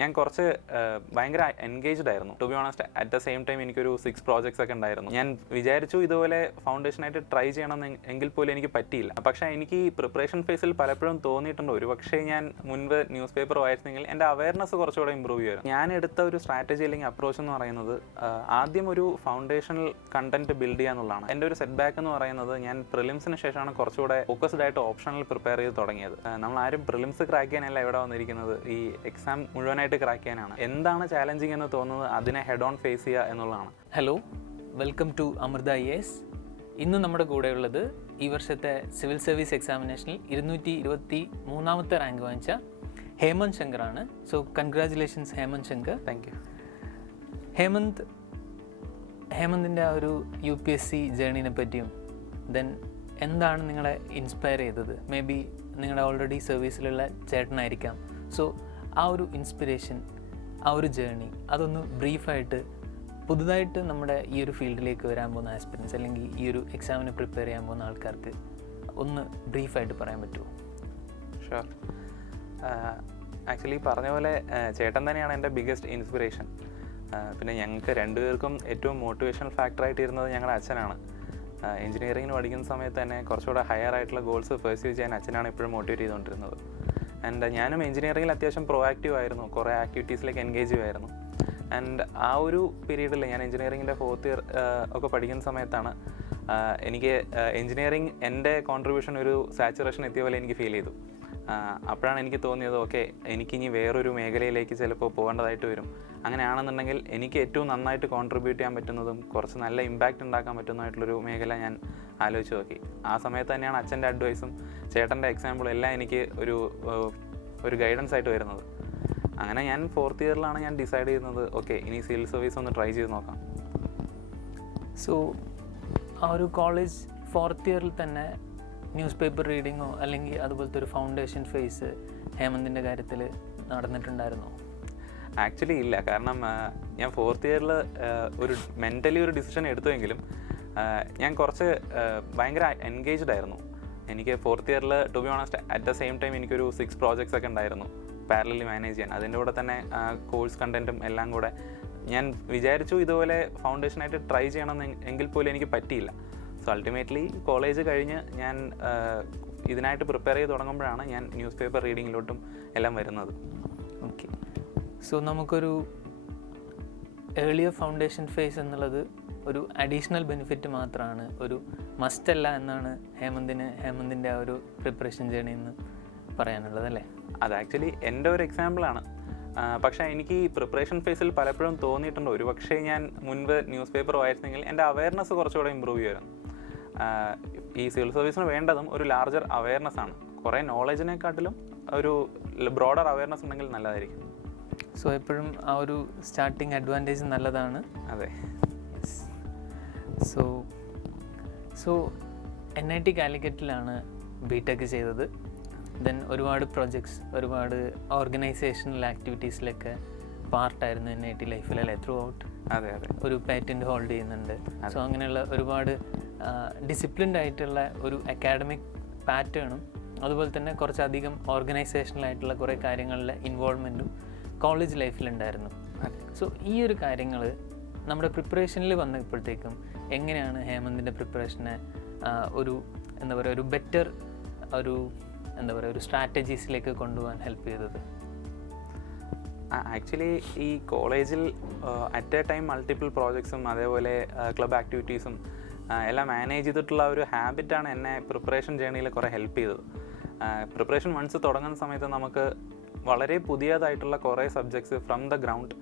ഞാൻ കുറച്ച് ഭയങ്കര എൻഗേജ്ഡ് ആയിരുന്നു. To be honest, at the same time എനിക്കൊരു 6 പ്രോജക്ട്സ് ഒക്കെ ഉണ്ടായിരുന്നു. ഞാൻ വിചാരിച്ചു ഇതുപോലെ ഫൗണ്ടേഷനായിട്ട് ട്രൈ ചെയ്യണം എങ്കിൽ പോലും എനിക്ക് പറ്റിയില്ല. പക്ഷേ എനിക്ക് ഈ പ്രിപ്പറേഷൻ ഫേസിൽ പലപ്പോഴും തോന്നിയിട്ടുണ്ട്, ഒരു പക്ഷേ ഞാൻ മുൻപ് ന്യൂസ് പേപ്പർ വായിച്ചെങ്കിൽ എൻ്റെ അവയർനെസ് കുറച്ചുകൂടെ ഇമ്പ്രൂവ് ചെയ്യുമായിരുന്നു. ഞാൻ എടുത്ത ഒരു സ്ട്രാറ്റജി അല്ലെങ്കിൽ അപ്രോച്ച് എന്ന് പറയുന്നത് ആദ്യം ഒരു ഫൗണ്ടേഷണൽ കണ്ടന്റ് ബിൽഡ് ചെയ്യുക എന്നുള്ളതാണ്. എൻ്റെ ഒരു സെറ്റ് ബാക്ക് എന്ന് പറയുന്നത്, ഞാൻ പ്രിലിംസിന് ശേഷമാണ് കുറച്ചുകൂടെ ഫോക്കസ്ഡ് ആയിട്ട് ഓപ്ഷണൽ പ്രിപ്പയർ ചെയ്ത് തുടങ്ങിയത്. നമ്മൾ ആരും പ്രിലിംസ് ക്രാക്ക് ചെയ്യാനല്ല ഇവിടെ വന്നിരിക്കുന്നത്, ഈ എക്സാം മുഴുവനായിട്ട് ക്രാക്ക് ചെയ്യാനാണ്. എന്താണ് ചാലഞ്ചിങ് എന്ന് തോന്നുന്നത് അതിനെ ഹെഡ് ഓൺ ഫേസ് ചെയ്യുക എന്നുള്ളതാണ്. Hello, welcome to Amrita IAS. ഇന്ന് നമ്മുടെ കൂടെയുള്ളത് ഈ വർഷത്തെ സിവിൽ സർവീസ് എക്സാമിനേഷനിൽ 223ാമത്തെ റാങ്ക് വാങ്ങിച്ച ഹേമന്ത് ശങ്കറാണ്. So congratulations Hemant Shankar. Thank you. ഹേമന്തിൻ്റെ ആ ഒരു UPSC ജേർണിനെ പറ്റിയും ദെൻ എന്താണ് നിങ്ങളെ ഇൻസ്പയർ ചെയ്തത്? മേ ബി നിങ്ങളുടെ ഓൾറെഡി സർവീസിലുള്ള ചേട്ടനായിരിക്കാം. സോ ആ ഒരു ഇൻസ്പിറേഷൻ, ആ ഒരു ജേർണി, അതൊന്ന് ബ്രീഫായിട്ട് പുതുതായിട്ട് നമ്മുടെ ഈ ഒരു ഫീൽഡിലേക്ക് വരാൻ പോകുന്ന ആസ്പിരൻസ് അല്ലെങ്കിൽ ഈ ഒരു എക്സാമിന് പ്രിപ്പയർ ചെയ്യാൻ പോകുന്ന ആൾക്കാർക്ക് ഒന്ന് ബ്രീഫായിട്ട് പറയാൻ പറ്റുമോ? ഷുവർ. ആക്ച്വലി പറഞ്ഞ പോലെ ചേട്ടൻ തന്നെയാണ് എൻ്റെ ബിഗ്ഗസ്റ്റ് ഇൻസ്പിറേഷൻ. പിന്നെ ഞങ്ങൾക്ക് രണ്ടുപേർക്കും ഏറ്റവും മോട്ടിവേഷണൽ ഫാക്ടറായിട്ട് ഇരുന്നത് ഞങ്ങളുടെ അച്ഛനാണ്. എഞ്ചിനീയറിങ്ങിന് പഠിക്കുന്ന സമയത്ത് തന്നെ കുറച്ചുകൂടെ ഹയർ ആയിട്ടുള്ള ഗോൾസ് പെർസ്യൂ ചെയ്യാൻ അച്ഛനാണ് എപ്പോഴും മോട്ടിവേറ്റ് ചെയ്തുകൊണ്ടിരുന്നത്. ആൻഡ് ഞാനും എഞ്ചിനീയറിങ്ങിൽ അത്യാവശ്യം പ്രൊആക്റ്റീവ് ആയിരുന്നു, കുറേ ആക്ടിവിറ്റീസിലേക്ക് എൻഗേജ് ചെയ്യുമായിരുന്നു. ആൻഡ് ആ ഒരു പീരീഡിൽ ഞാൻ എഞ്ചിനീയറിങ്ങിൻ്റെ 4th ഇയർ ഒക്കെ പഠിക്കുന്ന സമയത്താണ് എനിക്ക് എഞ്ചിനീയറിങ് എൻ്റെ കോൺട്രിബ്യൂഷൻ ഒരു സാച്ചുറേഷൻ എത്തിയ പോലെ എനിക്ക് ഫീൽ ചെയ്തു. അപ്പോഴാണ് എനിക്ക് തോന്നിയത്, ഓക്കെ, എനിക്കിനി വേറൊരു മേഖലയിലേക്ക് ചിലപ്പോൾ പോകേണ്ടതായിട്ട് വരും. അങ്ങനെയാണെന്നുണ്ടെങ്കിൽ എനിക്ക് ഏറ്റവും നന്നായിട്ട് കോൺട്രിബ്യൂട്ട് ചെയ്യാൻ പറ്റുന്നതും കുറച്ച് നല്ല ഇമ്പാക്റ്റ് ഉണ്ടാക്കാൻ പറ്റുന്നതായിട്ടുള്ളൊരു മേഖല ഞാൻ ആലോചിച്ച് നോക്കി. ആ സമയത്ത് തന്നെയാണ് അച്ഛൻ്റെ അഡ്വൈസും ചേട്ടൻ്റെ എക്സാമ്പിളും എല്ലാം എനിക്ക് ഒരു ഗൈഡൻസ് ആയിട്ട് വരുന്നത്. അങ്ങനെ ഞാൻ 4th ഇയറിലാണ് ഞാൻ ഡിസൈഡ് ചെയ്യുന്നത്, ഓക്കെ, ഇനി സിവിൽ സർവീസ് ഒന്ന് ട്രൈ ചെയ്ത് നോക്കാം. സോ ആ ഒരു കോളേജ് 4th ഇയറിൽ തന്നെ ന്യൂസ് പേപ്പർ റീഡിങ്ങോ അല്ലെങ്കിൽ അതുപോലത്തെ ഒരു ഫൗണ്ടേഷൻ ഫേസ് ഹേമന്തിൻ്റെ കാര്യത്തിൽ നടന്നിട്ടുണ്ടായിരുന്നോ? ആക്ച്വലി ഇല്ല. കാരണം ഞാൻ 4th ഇയറിൽ ഒരു മെൻ്റലി ഒരു ഡിസിഷൻ എടുത്തുവെങ്കിലും ഞാൻ കുറച്ച് ഭയങ്കര എൻഗേജ്ഡ് ആയിരുന്നു. എനിക്ക് 4th ഇയറിൽ to be honest at the same time എനിക്കൊരു 6 പ്രോജക്ട്സ് ഒക്കെ ഉണ്ടായിരുന്നു പാരലലി മാനേജ് ചെയ്യാൻ. അതിൻ്റെ കൂടെ തന്നെ കോഴ്സ് കണ്ടൻറ്റും എല്ലാം കൂടെ. ഞാൻ വിചാരിച്ചു ഇതുപോലെ ഫൗണ്ടേഷനായിട്ട് ട്രൈ ചെയ്യണം എങ്കിൽ പോലും എനിക്ക് പറ്റിയില്ല. സോ അൾട്ടിമേറ്റ്ലി കോളേജ് കഴിഞ്ഞ് ഞാൻ ഇതിനായിട്ട് പ്രിപ്പയർ ചെയ്ത് തുടങ്ങുമ്പോഴാണ് ഞാൻ ന്യൂസ് പേപ്പർ റീഡിങ്ങിലോട്ടും എല്ലാം വരുന്നത്. ഓക്കെ. സോ നമുക്കൊരു ഏർലിയർ ഫൗണ്ടേഷൻ ഫേസ് എന്നുള്ളത് ഒരു അഡീഷണൽ ബെനിഫിറ്റ് മാത്രമാണ്, ഒരു മസ്റ്റല്ല എന്നാണ് ഹേമന്തിൻ്റെ ആ ഒരു പ്രിപ്പറേഷൻ ജേർണി എന്ന് പറയാനുള്ളത്, അല്ലേ? അത് ആക്ച്വലി എൻ്റെ ഒരു എക്സാമ്പിളാണ്. പക്ഷേ എനിക്ക് ഈ പ്രിപ്പറേഷൻ ഫേസിൽ പലപ്പോഴും തോന്നിയിട്ടുണ്ട്, ഒരു പക്ഷേ ഞാൻ മുൻപ് ന്യൂസ് പേപ്പർ വായിച്ചെങ്കിൽ എൻ്റെ അവയർനെസ് കുറച്ചുകൂടെ ഇമ്പ്രൂവ് ചെയ്യുമായിരുന്നു. ഈ സിവിൽ സർവീസിന് വേണ്ടതും ഒരു ലാർജർ അവയർനെസ് ആണ്. കുറേ നോളജിനെക്കാട്ടിലും ഒരു ബ്രോഡർ അവയർനെസ് ഉണ്ടെങ്കിൽ നല്ലതായിരിക്കും. സോ എപ്പോഴും ആ ഒരു സ്റ്റാർട്ടിങ് അഡ്വാൻറ്റേജ് നല്ലതാണ്. അതെ. സോ NIT കാലിക്കറ്റിലാണ് BTech ചെയ്തത്. ദെൻ ഒരുപാട് പ്രൊജക്ട്സ്, ഒരുപാട് ഓർഗനൈസേഷണൽ ആക്ടിവിറ്റീസിലൊക്കെ പാർട്ടായിരുന്നു NIT ലൈഫിൽ, അല്ലേ? Through out. അതെ. ഒരു പാറ്റൻറ്റ് ഹോൾഡ് ചെയ്യുന്നുണ്ട്. സോ അങ്ങനെയുള്ള ഒരുപാട് ഡിസിപ്ലിൻഡ് ആയിട്ടുള്ള ഒരു അക്കാഡമിക് പാറ്റേണും അതുപോലെ തന്നെ കുറച്ചധികം ഓർഗനൈസേഷണൽ ആയിട്ടുള്ള കുറേ കാര്യങ്ങളിലെ ഇൻവോൾവ്മെൻറ്റും കോളേജ് ലൈഫിലുണ്ടായിരുന്നു. സോ ഈ ഒരു കാര്യങ്ങൾ നമ്മുടെ പ്രിപ്പറേഷനിൽ വന്നപ്പോഴത്തേക്കും എങ്ങനെയാണ് ഹേമന്തിൻ്റെ പ്രിപ്പറേഷനെ ഒരു ബെറ്റർ ഒരു സ്ട്രാറ്റജീസിലേക്ക് കൊണ്ടുപോകാൻ ഹെൽപ്പ് ചെയ്തത്? ആക്ച്വലി ഈ കോളേജിൽ അറ്റ് എ ടൈം മൾട്ടിപ്പിൾ പ്രോജക്ട്സും അതേപോലെ ക്ലബ് ആക്ടിവിറ്റീസും എല്ലാം മാനേജ് ചെയ്തിട്ടുള്ള ഒരു ഹാബിറ്റാണ് എന്നെ പ്രിപ്പറേഷൻ ജേർണിയിൽ കുറേ ഹെൽപ്പ് ചെയ്തത്. പ്രിപ്പറേഷൻ വൺസ് തുടങ്ങുന്ന സമയത്ത് നമുക്ക് വളരെ പുതിയതായിട്ടുള്ള കുറേ സബ്ജക്ട്സ് ഫ്രം ദ ഗ്രൗണ്ട്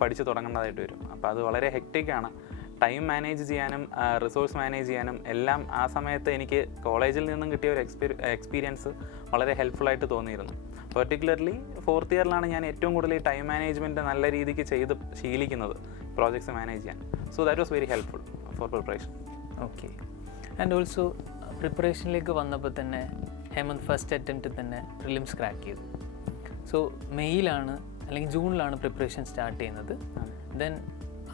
പഠിച്ച് തുടങ്ങേണ്ടതായിട്ട് വരും. അപ്പോൾ അത് വളരെ ഹെക്റ്റിക്കാണ്. ടൈം മാനേജ് ചെയ്യാനും റിസോഴ്സ് മാനേജ് ചെയ്യാനും എല്ലാം ആ സമയത്ത് എനിക്ക് കോളേജിൽ നിന്നും കിട്ടിയ ഒരു എക്സ്പീരിയൻസ് വളരെ ഹെൽപ്ഫുള്ളായിട്ട് തോന്നിയിരുന്നു. പെർട്ടിക്കുലർലി 4th ഇയറിലാണ് ഞാൻ ഏറ്റവും കൂടുതൽ ഈ ടൈം മാനേജ്മെൻറ്റ് നല്ല രീതിക്ക് ചെയ്ത് ശീലിക്കുന്നത്, പ്രോജക്ട്സ് മാനേജ് ചെയ്യാൻ. So that was very helpful for preparation. Okay. And also പ്രിപ്പറേഷനിലേക്ക് വന്നപ്പോൾ തന്നെ ഹേമന്ത് ഫസ്റ്റ് അറ്റംപ്റ്റ് തന്നെ പ്രിലിംസ് ക്രാക്ക് ചെയ്തു. സോ മെയ്യിലാണ് അല്ലെങ്കിൽ ജൂണിലാണ് പ്രിപ്പറേഷൻ സ്റ്റാർട്ട് ചെയ്യുന്നത്. ദെൻ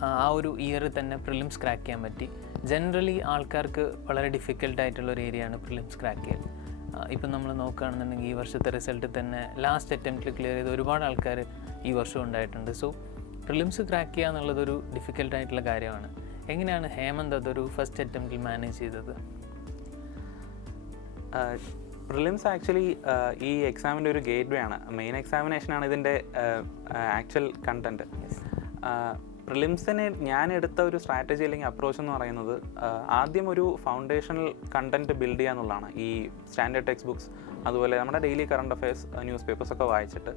ആ ഒരു ഇയർ തന്നെ പ്രിലിംസ് ക്രാക്ക് ചെയ്യാൻ പറ്റി. ജനറലി ആൾക്കാർക്ക് വളരെ ഡിഫിക്കൽട്ടായിട്ടുള്ളൊരു ഏരിയയാണ് പ്രിലിംസ് ക്രാക്ക് ചെയ്യൽ. ഇപ്പം നമ്മൾ നോക്കുകയാണെന്നുണ്ടെങ്കിൽ ഈ വർഷത്തെ റിസൾട്ട് തന്നെ ലാസ്റ്റ് അറ്റംപ്റ്റിൽ ക്ലിയർ ചെയ്ത് ഒരുപാട് ആൾക്കാർ ഈ വർഷം ഉണ്ടായിട്ടുണ്ട്. സോ പ്രിലിംസ് ക്രാക്ക് ചെയ്യുക എന്നുള്ളതൊരു ഡിഫിക്കൽട്ടായിട്ടുള്ള കാര്യമാണ്. എങ്ങനെയാണ് ഹേമന്ത് അതൊരു ഫസ്റ്റ് അറ്റംപ്റ്റിൽ മാനേജ് ചെയ്തത്? പ്രിലിംസ് ആക്ച്വലി ഈ എക്സാമിൻ്റെ ഒരു ഗേറ്റ് വേ ആണ്. മെയിൻ എക്സാമിനേഷനാണ് ഇതിൻ്റെ ആക്ച്വൽ കണ്ടൻറ്റ്. പ്രിലിംസിന് ഞാൻ എടുത്ത ഒരു സ്ട്രാറ്റജി അല്ലെങ്കിൽ അപ്രോച്ച് എന്ന് പറയുന്നത് ആദ്യം ഒരു ഫൗണ്ടേഷണൽ കണ്ടൻറ്റ് ബിൽഡ് ചെയ്യുക എന്നുള്ളതാണ്. ഈ സ്റ്റാൻഡേർഡ് ടെക്സ്റ്റ് ബുക്സ് അതുപോലെ നമ്മുടെ ഡെയിലി കറണ്ട് അഫയേഴ്സ് ന്യൂസ് പേപ്പേഴ്സൊക്കെ വായിച്ചിട്ട്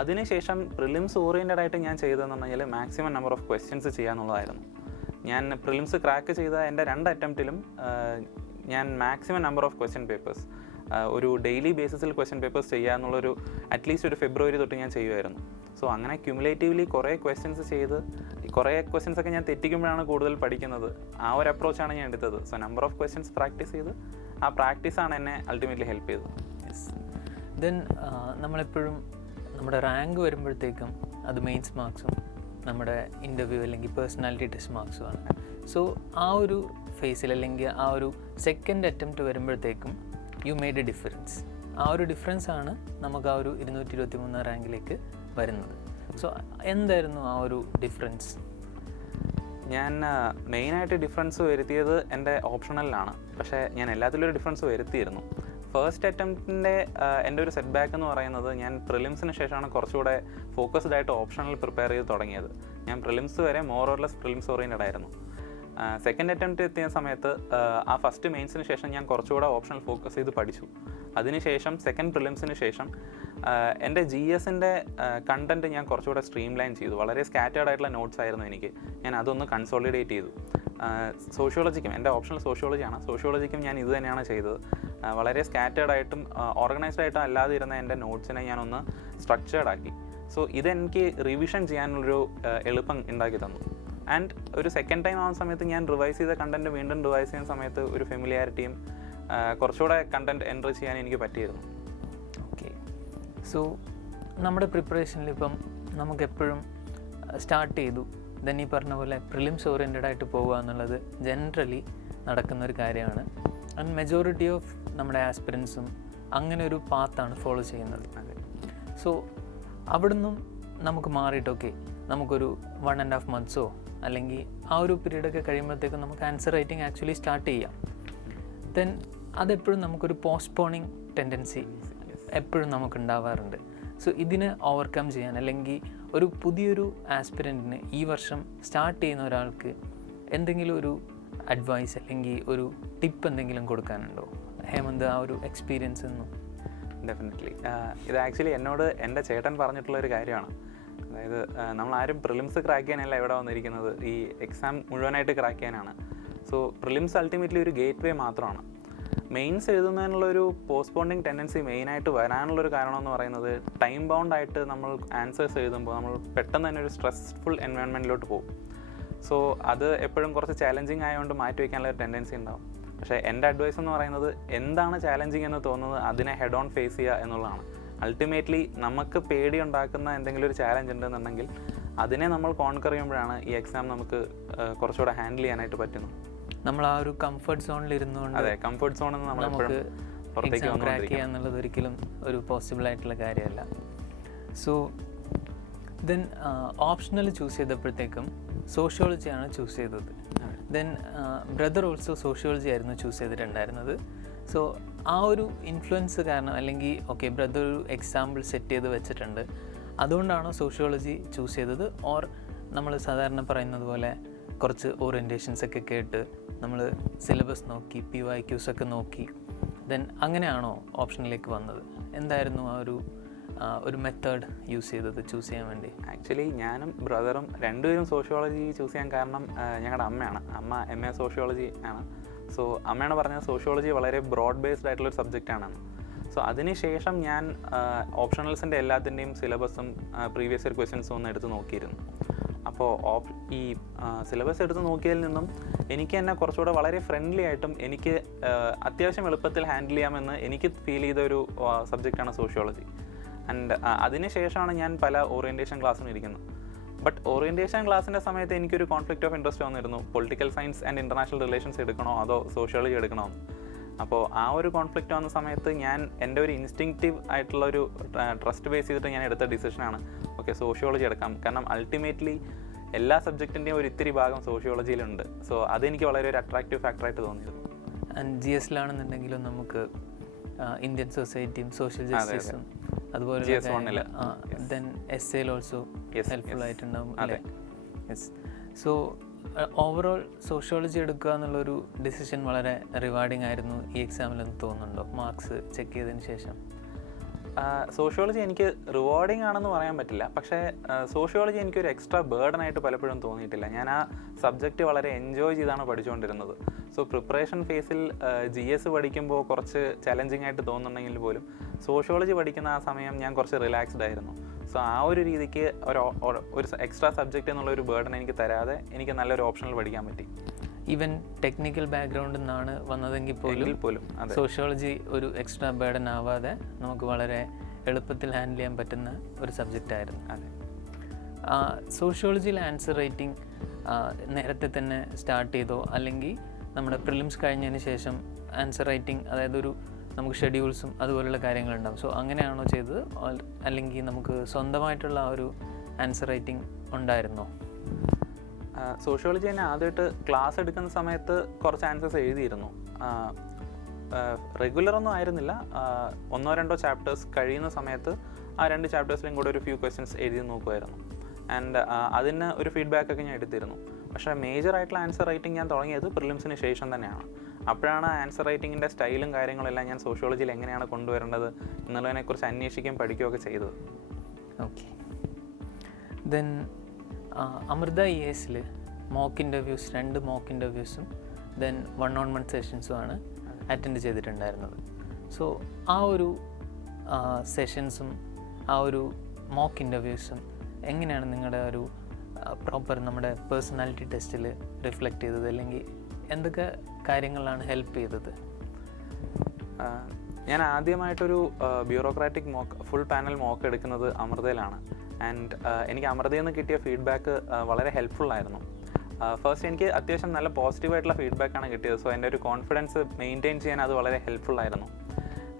അതിനുശേഷം പ്രിലിംസ് ഓറിയൻറ്റഡ് ആയിട്ട് ഞാൻ ചെയ്തതെന്ന് പറഞ്ഞാൽ മാക്സിമം നമ്പർ ഓഫ് ക്വസ്റ്റ്യൻസ് ചെയ്യുക എന്നുള്ളതായിരുന്നു. ഞാൻ പ്രിലിംസ് ക്രാക്ക് ചെയ്ത എൻ്റെ 2 അറ്റംപ്റ്റിലും ഞാൻ maximum number of question papers ഒരു ഡെയിലി ബേസിസിൽ ക്വസ്റ്റ്യൻ പേപ്പേഴ്സ് ചെയ്യുക എന്നുള്ളൊരു അറ്റ്ലീസ്റ്റ് ഒരു ഫെബ്രുവരി തൊട്ട് ഞാൻ ചെയ്യുമായിരുന്നു. സോ അങ്ങനെ ക്യുമുലേറ്റീവ്ലി കുറേ ക്വസ്റ്റ്യൻസ് ചെയ്ത് കുറേ ക്വസ്റ്റ്യൻസൊക്കെ ഞാൻ തെറ്റിക്കുമ്പോഴാണ് കൂടുതൽ പഠിക്കുന്നത്. ആ ഒരു അപ്രോച്ചാണ് ഞാൻ എടുത്തത്. So number of questions practice ചെയ്ത് ആ പ്രാക്ടീസാണ് എന്നെ അൾട്ടിമേറ്റ്ലി ഹെൽപ്പ് ചെയ്തത്. ദെൻ നമ്മളെപ്പോഴും നമ്മുടെ റാങ്ക് വരുമ്പോഴത്തേക്കും അത് മെയിൻസ് മാർക്സും നമ്മുടെ ഇൻ്റർവ്യൂ അല്ലെങ്കിൽ പേഴ്സണാലിറ്റി ടെസ്റ്റ് മാർക്സുമാണ്. സോ ആ ഒരു ഫേസിൽ അല്ലെങ്കിൽ ആ ഒരു സെക്കൻഡ് അറ്റംപ്റ്റ് വരുമ്പോഴത്തേക്കും യു മെയ്ഡ് എ ഡിഫറൻസ്. ആ ഒരു ഡിഫറൻസ് ആണ് നമുക്ക് ആ ഒരു 223 റാങ്കിലേക്ക് വരുന്നത്. സോ എന്തായിരുന്നു ആ ഒരു ഡിഫറൻസ്? ഞാൻ മെയിനായിട്ട് ഡിഫറൻസ് വരുത്തിയത് എൻ്റെ ഓപ്ഷണലിലാണ്. പക്ഷേ ഞാൻ എല്ലാത്തിലും ഒരു ഡിഫറൻസ് വരുത്തിയിരുന്നു. ഫസ്റ്റ് അറ്റംപ്റ്റിൻ്റെ എൻ്റെ ഒരു സെറ്റ് ബാക്ക് എന്ന് പറയുന്നത് ഞാൻ പ്രിലിംസിന് ശേഷമാണ് കുറച്ചുകൂടെ ഫോക്കസ്ഡ് ആയിട്ട് ഓപ്ഷണൽ പ്രിപ്പയർ ചെയ്ത് തുടങ്ങിയത്. ഞാൻ പ്രിലിംസ് വരെ more or less prelims oriented ആയിരുന്നു. സെക്കൻഡ് അറ്റംപ്റ്റ് എത്തിയ സമയത്ത് ആ ഫസ്റ്റ് മെയിൻസിന് ശേഷം ഞാൻ കുറച്ചുകൂടെ ഓപ്ഷണൽ ഫോക്കസ് ചെയ്ത് പഠിച്ചു. അതിനുശേഷം സെക്കൻഡ് പ്രിലിംസിന് ശേഷം എൻ്റെ GSൻ്റെ കണ്ടൻറ്റ് ഞാൻ കുറച്ചുകൂടെ സ്ട്രീം ലൈൻ ചെയ്തു. വളരെ സ്കാറ്റേർഡ് ആയിട്ടുള്ള നോട്ട്സ് ആയിരുന്നു എനിക്ക്. ഞാൻ അതൊന്ന് കൺസോളിഡേറ്റ് ചെയ്തു. സോഷ്യോളജിക്കും എൻ്റെ ഓപ്ഷണൽ സോഷ്യോളജിയാണ്. സോഷ്യോളജിക്കും ഞാൻ ഇത് തന്നെയാണ് ചെയ്തത്. വളരെ സ്കാറ്റേർഡ് ആയിട്ടും ഓർഗനൈസ്ഡ് ആയിട്ടും അല്ലാതെ ഇരുന്ന എൻ്റെ നോട്ട്സിനെ ഞാനൊന്ന് സ്ട്രക്ചേർഡ് ആക്കി. സോ ഇതെനിക്ക് റിവിഷൻ ചെയ്യാനുള്ളൊരു എളുപ്പം ഉണ്ടാക്കി തന്നു. ആൻഡ് ഒരു സെക്കൻഡ് ടൈം ആവുന്ന സമയത്ത് ഞാൻ റിവൈസ് ചെയ്ത കണ്ടൻറ്റ് വീണ്ടും റിവൈസ് ചെയ്യുന്ന സമയത്ത് ഒരു ഫെമിലിയാരിറ്റിയും കുറച്ചുകൂടെ കണ്ടൻറ്റ് എൻട്രി ചെയ്യാൻ എനിക്ക് പറ്റിയിരുന്നു. ഓക്കെ. സോ നമ്മുടെ പ്രിപ്പറേഷനിൽ ഇപ്പം നമുക്കെപ്പോഴും സ്റ്റാർട്ട് ചെയ്തു ദെൻ ഈ പറഞ്ഞ പോലെ പ്രിലിംസ് ഓറിയൻറ്റഡ് ആയിട്ട് പോകുക എന്നുള്ളത് ജനറലി നടക്കുന്നൊരു കാര്യമാണ്. ആൻഡ് മെജോറിറ്റി ഓഫ് നമ്മുടെ ആസ്പിരൻസും അങ്ങനെ ഒരു പാത്താണ് ഫോളോ ചെയ്യുന്നത്. സോ അവിടുന്ന് നമുക്ക് മാറിയിട്ട് ഓക്കെ നമുക്കൊരു 1.5 മന്ത്സോ അല്ലെങ്കിൽ ആ ഒരു പീരീഡൊക്കെ കഴിയുമ്പോഴത്തേക്കും നമുക്ക് ആൻസർ റൈറ്റിംഗ് ആക്ച്വലി സ്റ്റാർട്ട് ചെയ്യാം. ദെൻ അതെപ്പോഴും നമുക്കൊരു പോസ്റ്റ്പോണിങ് ടെൻഡൻസി എപ്പോഴും നമുക്ക് ഉണ്ടാവാറുണ്ട്. സോ ഇതിനെ ഓവർകം ചെയ്യാൻ അല്ലെങ്കിൽ ഒരു പുതിയൊരു ആസ്പിരൻറ്റിന് ഈ വർഷം സ്റ്റാർട്ട് ചെയ്യുന്ന ഒരാൾക്ക് എന്തെങ്കിലും ഒരു അഡ്വൈസ് അല്ലെങ്കിൽ ഒരു ടിപ്പ് എന്തെങ്കിലും കൊടുക്കാനുണ്ടോ ഹേമന്ത്, ആ ഒരു എക്സ്പീരിയൻസ് ഒന്നും? ഡെഫിനറ്റ്ലി ഇത് ആക്ച്വലി എന്നോട് എൻ്റെ ചേട്ടൻ പറഞ്ഞിട്ടുള്ളൊരു കാര്യമാണ്. അതായത് നമ്മളാരും പ്രിലിംസ് ക്രാക്ക് ചെയ്യാനല്ല ഇവിടെ വന്നിരിക്കുന്നത്, ഈ എക്സാം മുഴുവനായിട്ട് ക്രാക്ക് ചെയ്യാനാണ്. സോ പ്രിലിംസ് അൾട്ടിമേറ്റ്ലി ഒരു ഗേറ്റ് വേ മാത്രമാണ്. മെയിൻസ് എഴുതുന്നതിനുള്ളൊരു പോസ്റ്റ്പോണ്ടിങ് ടെൻഡൻസി മെയിനായിട്ട് വരാനുള്ളൊരു കാരണം എന്ന് പറയുന്നത് ടൈം ബൗണ്ട് ആയിട്ട് നമ്മൾ ആൻസേഴ്സ് എഴുതുമ്പോൾ നമ്മൾ പെട്ടെന്ന് തന്നെ ഒരു സ്ട്രെസ്ഫുൾ എൻവയോൺമെൻറ്റിലോട്ട് പോകും. സോ അത് എപ്പോഴും കുറച്ച് ചാലഞ്ചിങ് ആയതുകൊണ്ട് മാറ്റി വയ്ക്കാനുള്ള ഒരു ടെൻഡൻസി ഉണ്ടാവും. പക്ഷേ എൻ്റെ അഡ്വൈസ് എന്ന് പറയുന്നത് എന്താണ് ചാലഞ്ചിങ് എന്ന് തോന്നുന്നത് അതിനെ ഹെഡ് ഓൺ ഫേസ് ചെയ്യുക എന്നുള്ളതാണ്. അൾട്ടിമേറ്റ്ലി നമുക്ക് പേടി ഉണ്ടാക്കുന്ന എന്തെങ്കിലും ഒരു ചാലഞ്ച് ഉണ്ടെന്നുണ്ടെങ്കിൽ അതിനെ നമ്മൾ കോൺകർ ചെയ്യുമ്പോഴാണ് ഈ എക്സാം നമുക്ക് കുറച്ചുകൂടെ ഹാൻഡിൽ ചെയ്യാനായിട്ട് പറ്റുന്നത്. നമ്മൾ ആ ഒരു കംഫർട്ട് സോണിൽ ഇരുന്നുകൊണ്ട് അതെ, കംഫർട്ട് സോണിൽ നിന്ന് നമ്മളെപ്പോഴും പുറത്തേക്ക് ക്രാക്ക് ചെയ്യുക എന്നുള്ളത് ഒരിക്കലും ഒരു പോസിബിൾ ആയിട്ടുള്ള കാര്യമല്ല. സോ ദെൻ ഓപ്ഷണൽ ചൂസ് ചെയ്തപ്പോഴത്തേക്കും സോഷ്യോളജിയാണ് ചൂസ് ചെയ്തത്. ദെൻ ബ്രദർ ഓൾസോ സോഷ്യോളജി ആയിരുന്നു ചൂസ് ചെയ്തിട്ടുണ്ടായിരുന്നത്. സോ ആ ഒരു ഇൻഫ്ലുവൻസ് കാരണം അല്ലെങ്കിൽ ഓക്കെ ബ്രദർ ഒരു എക്സാമ്പിൾ സെറ്റ് ചെയ്ത് വെച്ചിട്ടുണ്ട് അതുകൊണ്ടാണോ സോഷ്യോളജി ചൂസ് ചെയ്തത്, ഓർ നമ്മൾ സാധാരണ പറയുന്നത് പോലെ കുറച്ച് ഓറിയൻറ്റേഷൻസ് ഒക്കെ കേട്ട് നമ്മൾ സിലബസ് നോക്കി PYQs ഒക്കെ നോക്കി ദെൻ അങ്ങനെയാണോ ഓപ്ഷനിലേക്ക് വന്നത്? എന്തായിരുന്നു ആ ഒരു മെത്തേഡ് യൂസ് ചെയ്തത് ചൂസ് ചെയ്യാൻ വേണ്ടി? ആക്ച്വലി ഞാനും ബ്രദറും രണ്ടുപേരും സോഷ്യോളജി ചൂസ് ചെയ്യാൻ കാരണം ഞങ്ങളുടെ അമ്മയാണ്. അമ്മ MA സോഷ്യോളജി ആണ്. സോ അമ്മയാണ് പറഞ്ഞത് സോഷ്യോളജി വളരെ ബ്രോഡ് ബേസ്ഡ് ആയിട്ടുള്ളൊരു സബ്ജക്റ്റാണെന്ന്. സോ അതിനുശേഷം ഞാൻ ഓപ്ഷണൽസിൻ്റെ എല്ലാത്തിൻ്റെയും സിലബസും പ്രീവിയസ് ഇയർ ക്വസ്റ്റ്യൻസും ഒന്ന് എടുത്ത് നോക്കിയിരുന്നു. അപ്പോൾ ഈ സിലബസ് എടുത്ത് നോക്കിയതിൽ നിന്നും എനിക്ക് തന്നെ കുറച്ചുകൂടെ വളരെ ഫ്രണ്ട്ലി ആയിട്ടും എനിക്ക് അത്യാവശ്യം എളുപ്പത്തിൽ ഹാൻഡിൽ ചെയ്യാമെന്ന് എനിക്ക് ഫീൽ ചെയ്ത ഒരു സബ്ജക്റ്റാണ് സോഷ്യോളജി. ആൻഡ് അതിനുശേഷമാണ് ഞാൻ പല ഓറിയൻറ്റേഷൻ ക്ലാസ്സിനും ഇരിക്കുന്നത്. ബട്ട് ഓറിയൻറ്റേഷൻ ക്ലാസ്സിൻ്റെ സമയത്ത് എനിക്കൊരു കോൺഫ്ലിക്റ്റ് ഓഫ് ഇൻട്രസ്റ്റ് വന്നിരുന്നു. Political science and international relations എടുക്കണോ അതോ സോഷ്യോളജി എടുക്കണോ എന്ന്. അപ്പോൾ ആ ഒരു കോൺഫ്ലിക്റ്റ് വന്ന സമയത്ത് ഞാൻ എൻ്റെ ഒരു ഇൻസ്റ്റിങ്ക്റ്റീവ് ആയിട്ടുള്ള ഒരു ട്രസ്റ്റ് ബേസ് ചെയ്തിട്ട് ഞാൻ എടുത്ത ഡിസിഷനാണ് ഓക്കെ സോഷ്യോളജി എടുക്കാം. കാരണം അൾട്ടിമേറ്റ്ലി എല്ലാ സബ്ജക്റ്റിൻ്റെയും ഒരു ഇത്തിരി ഭാഗം സോഷ്യോളജിയിലുണ്ട്. സോ അതെനിക്ക് വളരെ ഒരു അട്രാക്റ്റീവ് ഫാക്ടറായിട്ട് തോന്നിയിരുന്നു. ആൻഡ് GS ലാണെന്നുണ്ടെങ്കിലും നമുക്ക് ഇന്ത്യൻ സൊസൈറ്റിയും സോഷ്യൽ ജസ്റ്റിസും അതുപോലെ ദെൻ essay ഓൾസോ ഹെൽപ്ഫുൾ ആയിട്ടുണ്ടാവും അല്ലേ? യെസ്. സോ ഓവറോൾ സോഷ്യോളജി എടുക്കുക എന്നുള്ളൊരു ഡിസിഷൻ വളരെ റിവാർഡിംഗ് ആയിരുന്നു ഈ എക്സാമിലെന്ന് തോന്നുന്നുണ്ടോ, മാർക്സ് ചെക്ക് ചെയ്തതിന് ശേഷം? സോഷ്യോളജി എനിക്ക് റിവാർഡിംഗ് ആണെന്ന് പറയാൻ പറ്റില്ല. പക്ഷേ സോഷ്യോളജി എനിക്കൊരു എക്സ്ട്രാ ബേർഡനായിട്ട് പലപ്പോഴും തോന്നിയിട്ടില്ല. ഞാൻ ആ സബ്ജക്റ്റ് വളരെ എൻജോയ് ചെയ്താണ് പഠിച്ചുകൊണ്ടിരുന്നത്. സോ പ്രിപ്പറേഷൻ ഫേസിൽ GS പഠിക്കുമ്പോൾ കുറച്ച് ചലഞ്ചിങ് ആയിട്ട് തോന്നുന്നുണ്ടെങ്കിൽ പോലും സോഷ്യോളജി പഠിക്കുന്ന ആ സമയം ഞാൻ കുറച്ച് റിലാക്സ്ഡ് ആയിരുന്നു. സോ ആ ഒരു രീതിക്ക് ഒരു എക്സ്ട്രാ സബ്ജക്റ്റ് എന്നുള്ള ഒരു ബേർഡൻ എനിക്ക് തരാതെ എനിക്ക് നല്ലൊരു ഓപ്ഷനിൽ പഠിക്കാൻ പറ്റി. ഈവൻ ടെക്നിക്കൽ ബാക്ക്ഗ്രൗണ്ടിൽ നിന്നാണ് വന്നതെങ്കിൽ പോലും സോഷ്യോളജി ഒരു എക്സ്ട്രാ ബേർഡൻ ആവാതെ നമുക്ക് വളരെ എളുപ്പത്തിൽ ഹാൻഡിൽ ചെയ്യാൻ പറ്റുന്ന ഒരു സബ്ജക്റ്റ് ആയിരുന്നു. അതെ. സോഷ്യോളജിയിൽ ആൻസർ റൈറ്റിംഗ് നേരത്തെ തന്നെ സ്റ്റാർട്ട് ചെയ്തോ, അല്ലെങ്കിൽ നമ്മുടെ പ്രിലിംസ് കഴിഞ്ഞതിന് ശേഷം ആൻസർ റൈറ്റിംഗ്, അതായത് നമുക്ക് ഷെഡ്യൂൾസും അതുപോലുള്ള കാര്യങ്ങളുണ്ടാകും. സോ അങ്ങനെയാണോ ചെയ്തത്, അല്ലെങ്കിൽ നമുക്ക് സ്വന്തമായിട്ടുള്ള ആ ഒരു ആൻസർ റൈറ്റിംഗ് ഉണ്ടായിരുന്നോ? സോഷ്യോളജി തന്നെ ആദ്യമായിട്ട് ക്ലാസ് എടുക്കുന്ന സമയത്ത് കുറച്ച് ആൻസേഴ്സ് എഴുതിയിരുന്നു. റെഗുലറൊന്നും ആയിരുന്നില്ല. 1-2 ചാപ്റ്റേഴ്സ് കഴിയുന്ന സമയത്ത് ആ 2 ചാപ്റ്റേഴ്സിലും കൂടെ ഒരു ഫ്യൂ ക്വസ്റ്റ്യൻസ് എഴുതി നോക്കുമായിരുന്നു. ആൻഡ് അതിന് ഒരു ഫീഡ്ബാക്കൊക്കെ ഞാൻ എടുത്തിരുന്നു. പക്ഷേ മേജറായിട്ടുള്ള ആൻസർ റൈറ്റിംഗ് ഞാൻ തുടങ്ങിയത് പ്രിലിംസിന് ശേഷം തന്നെയാണ്. അപ്പോഴാണ് ആൻസർ റൈറ്റിങ്ങിൻ്റെ സ്റ്റൈലും കാര്യങ്ങളെല്ലാം ഞാൻ സോഷ്യോളജിയിൽ എങ്ങനെയാണ് കൊണ്ടുവരേണ്ടത് എന്നുള്ളതിനെക്കുറിച്ച് അന്വേഷിക്കുകയും പഠിക്കുകയൊക്കെ ചെയ്തത്. ഓക്കെ. ദെൻ അമൃത EASൽ മോക്ക് ഇൻ്റർവ്യൂസ്, 2 മോക്ക് ഇൻ്റർവ്യൂസും ദെൻ 1-on-1 സെഷൻസുമാണ് അറ്റൻഡ് ചെയ്തിട്ടുണ്ടായിരുന്നത്. സോ ആ ഒരു സെഷൻസും ആ ഒരു മോക്ക് ഇൻ്റർവ്യൂസും എങ്ങനെയാണ് നിങ്ങളുടെ ഒരു പ്രോപ്പർ നമ്മുടെ പേഴ്സണാലിറ്റി ടെസ്റ്റിൽ റിഫ്ലക്റ്റ് ചെയ്തത്, അല്ലെങ്കിൽ എന്തൊക്കെ കാര്യങ്ങളാണ് ഹെൽപ്പ് ചെയ്തത്? ഞാൻ ആദ്യമായിട്ടൊരു ബ്യൂറോക്രാറ്റിക് ഫുൾ പാനൽ മോക്ക് എടുക്കുന്നത് അമൃതയിലാണ്. ആൻഡ് എനിക്ക് അമൃതയിൽ നിന്ന് കിട്ടിയ ഫീഡ്ബാക്ക് വളരെ ഹെൽപ്ഫുള്ളായിരുന്നു. ഫസ്റ്റ് എനിക്ക് അത്യാവശ്യം നല്ല പോസിറ്റീവായിട്ടുള്ള ഫീഡ്ബാക്കാണ് കിട്ടിയത്. സോ എൻ്റെ ഒരു കോൺഫിഡൻസ് മെയിൻറ്റെയിൻ ചെയ്യാൻ അത് വളരെ ഹെൽപ്ഫുള്ളായിരുന്നു.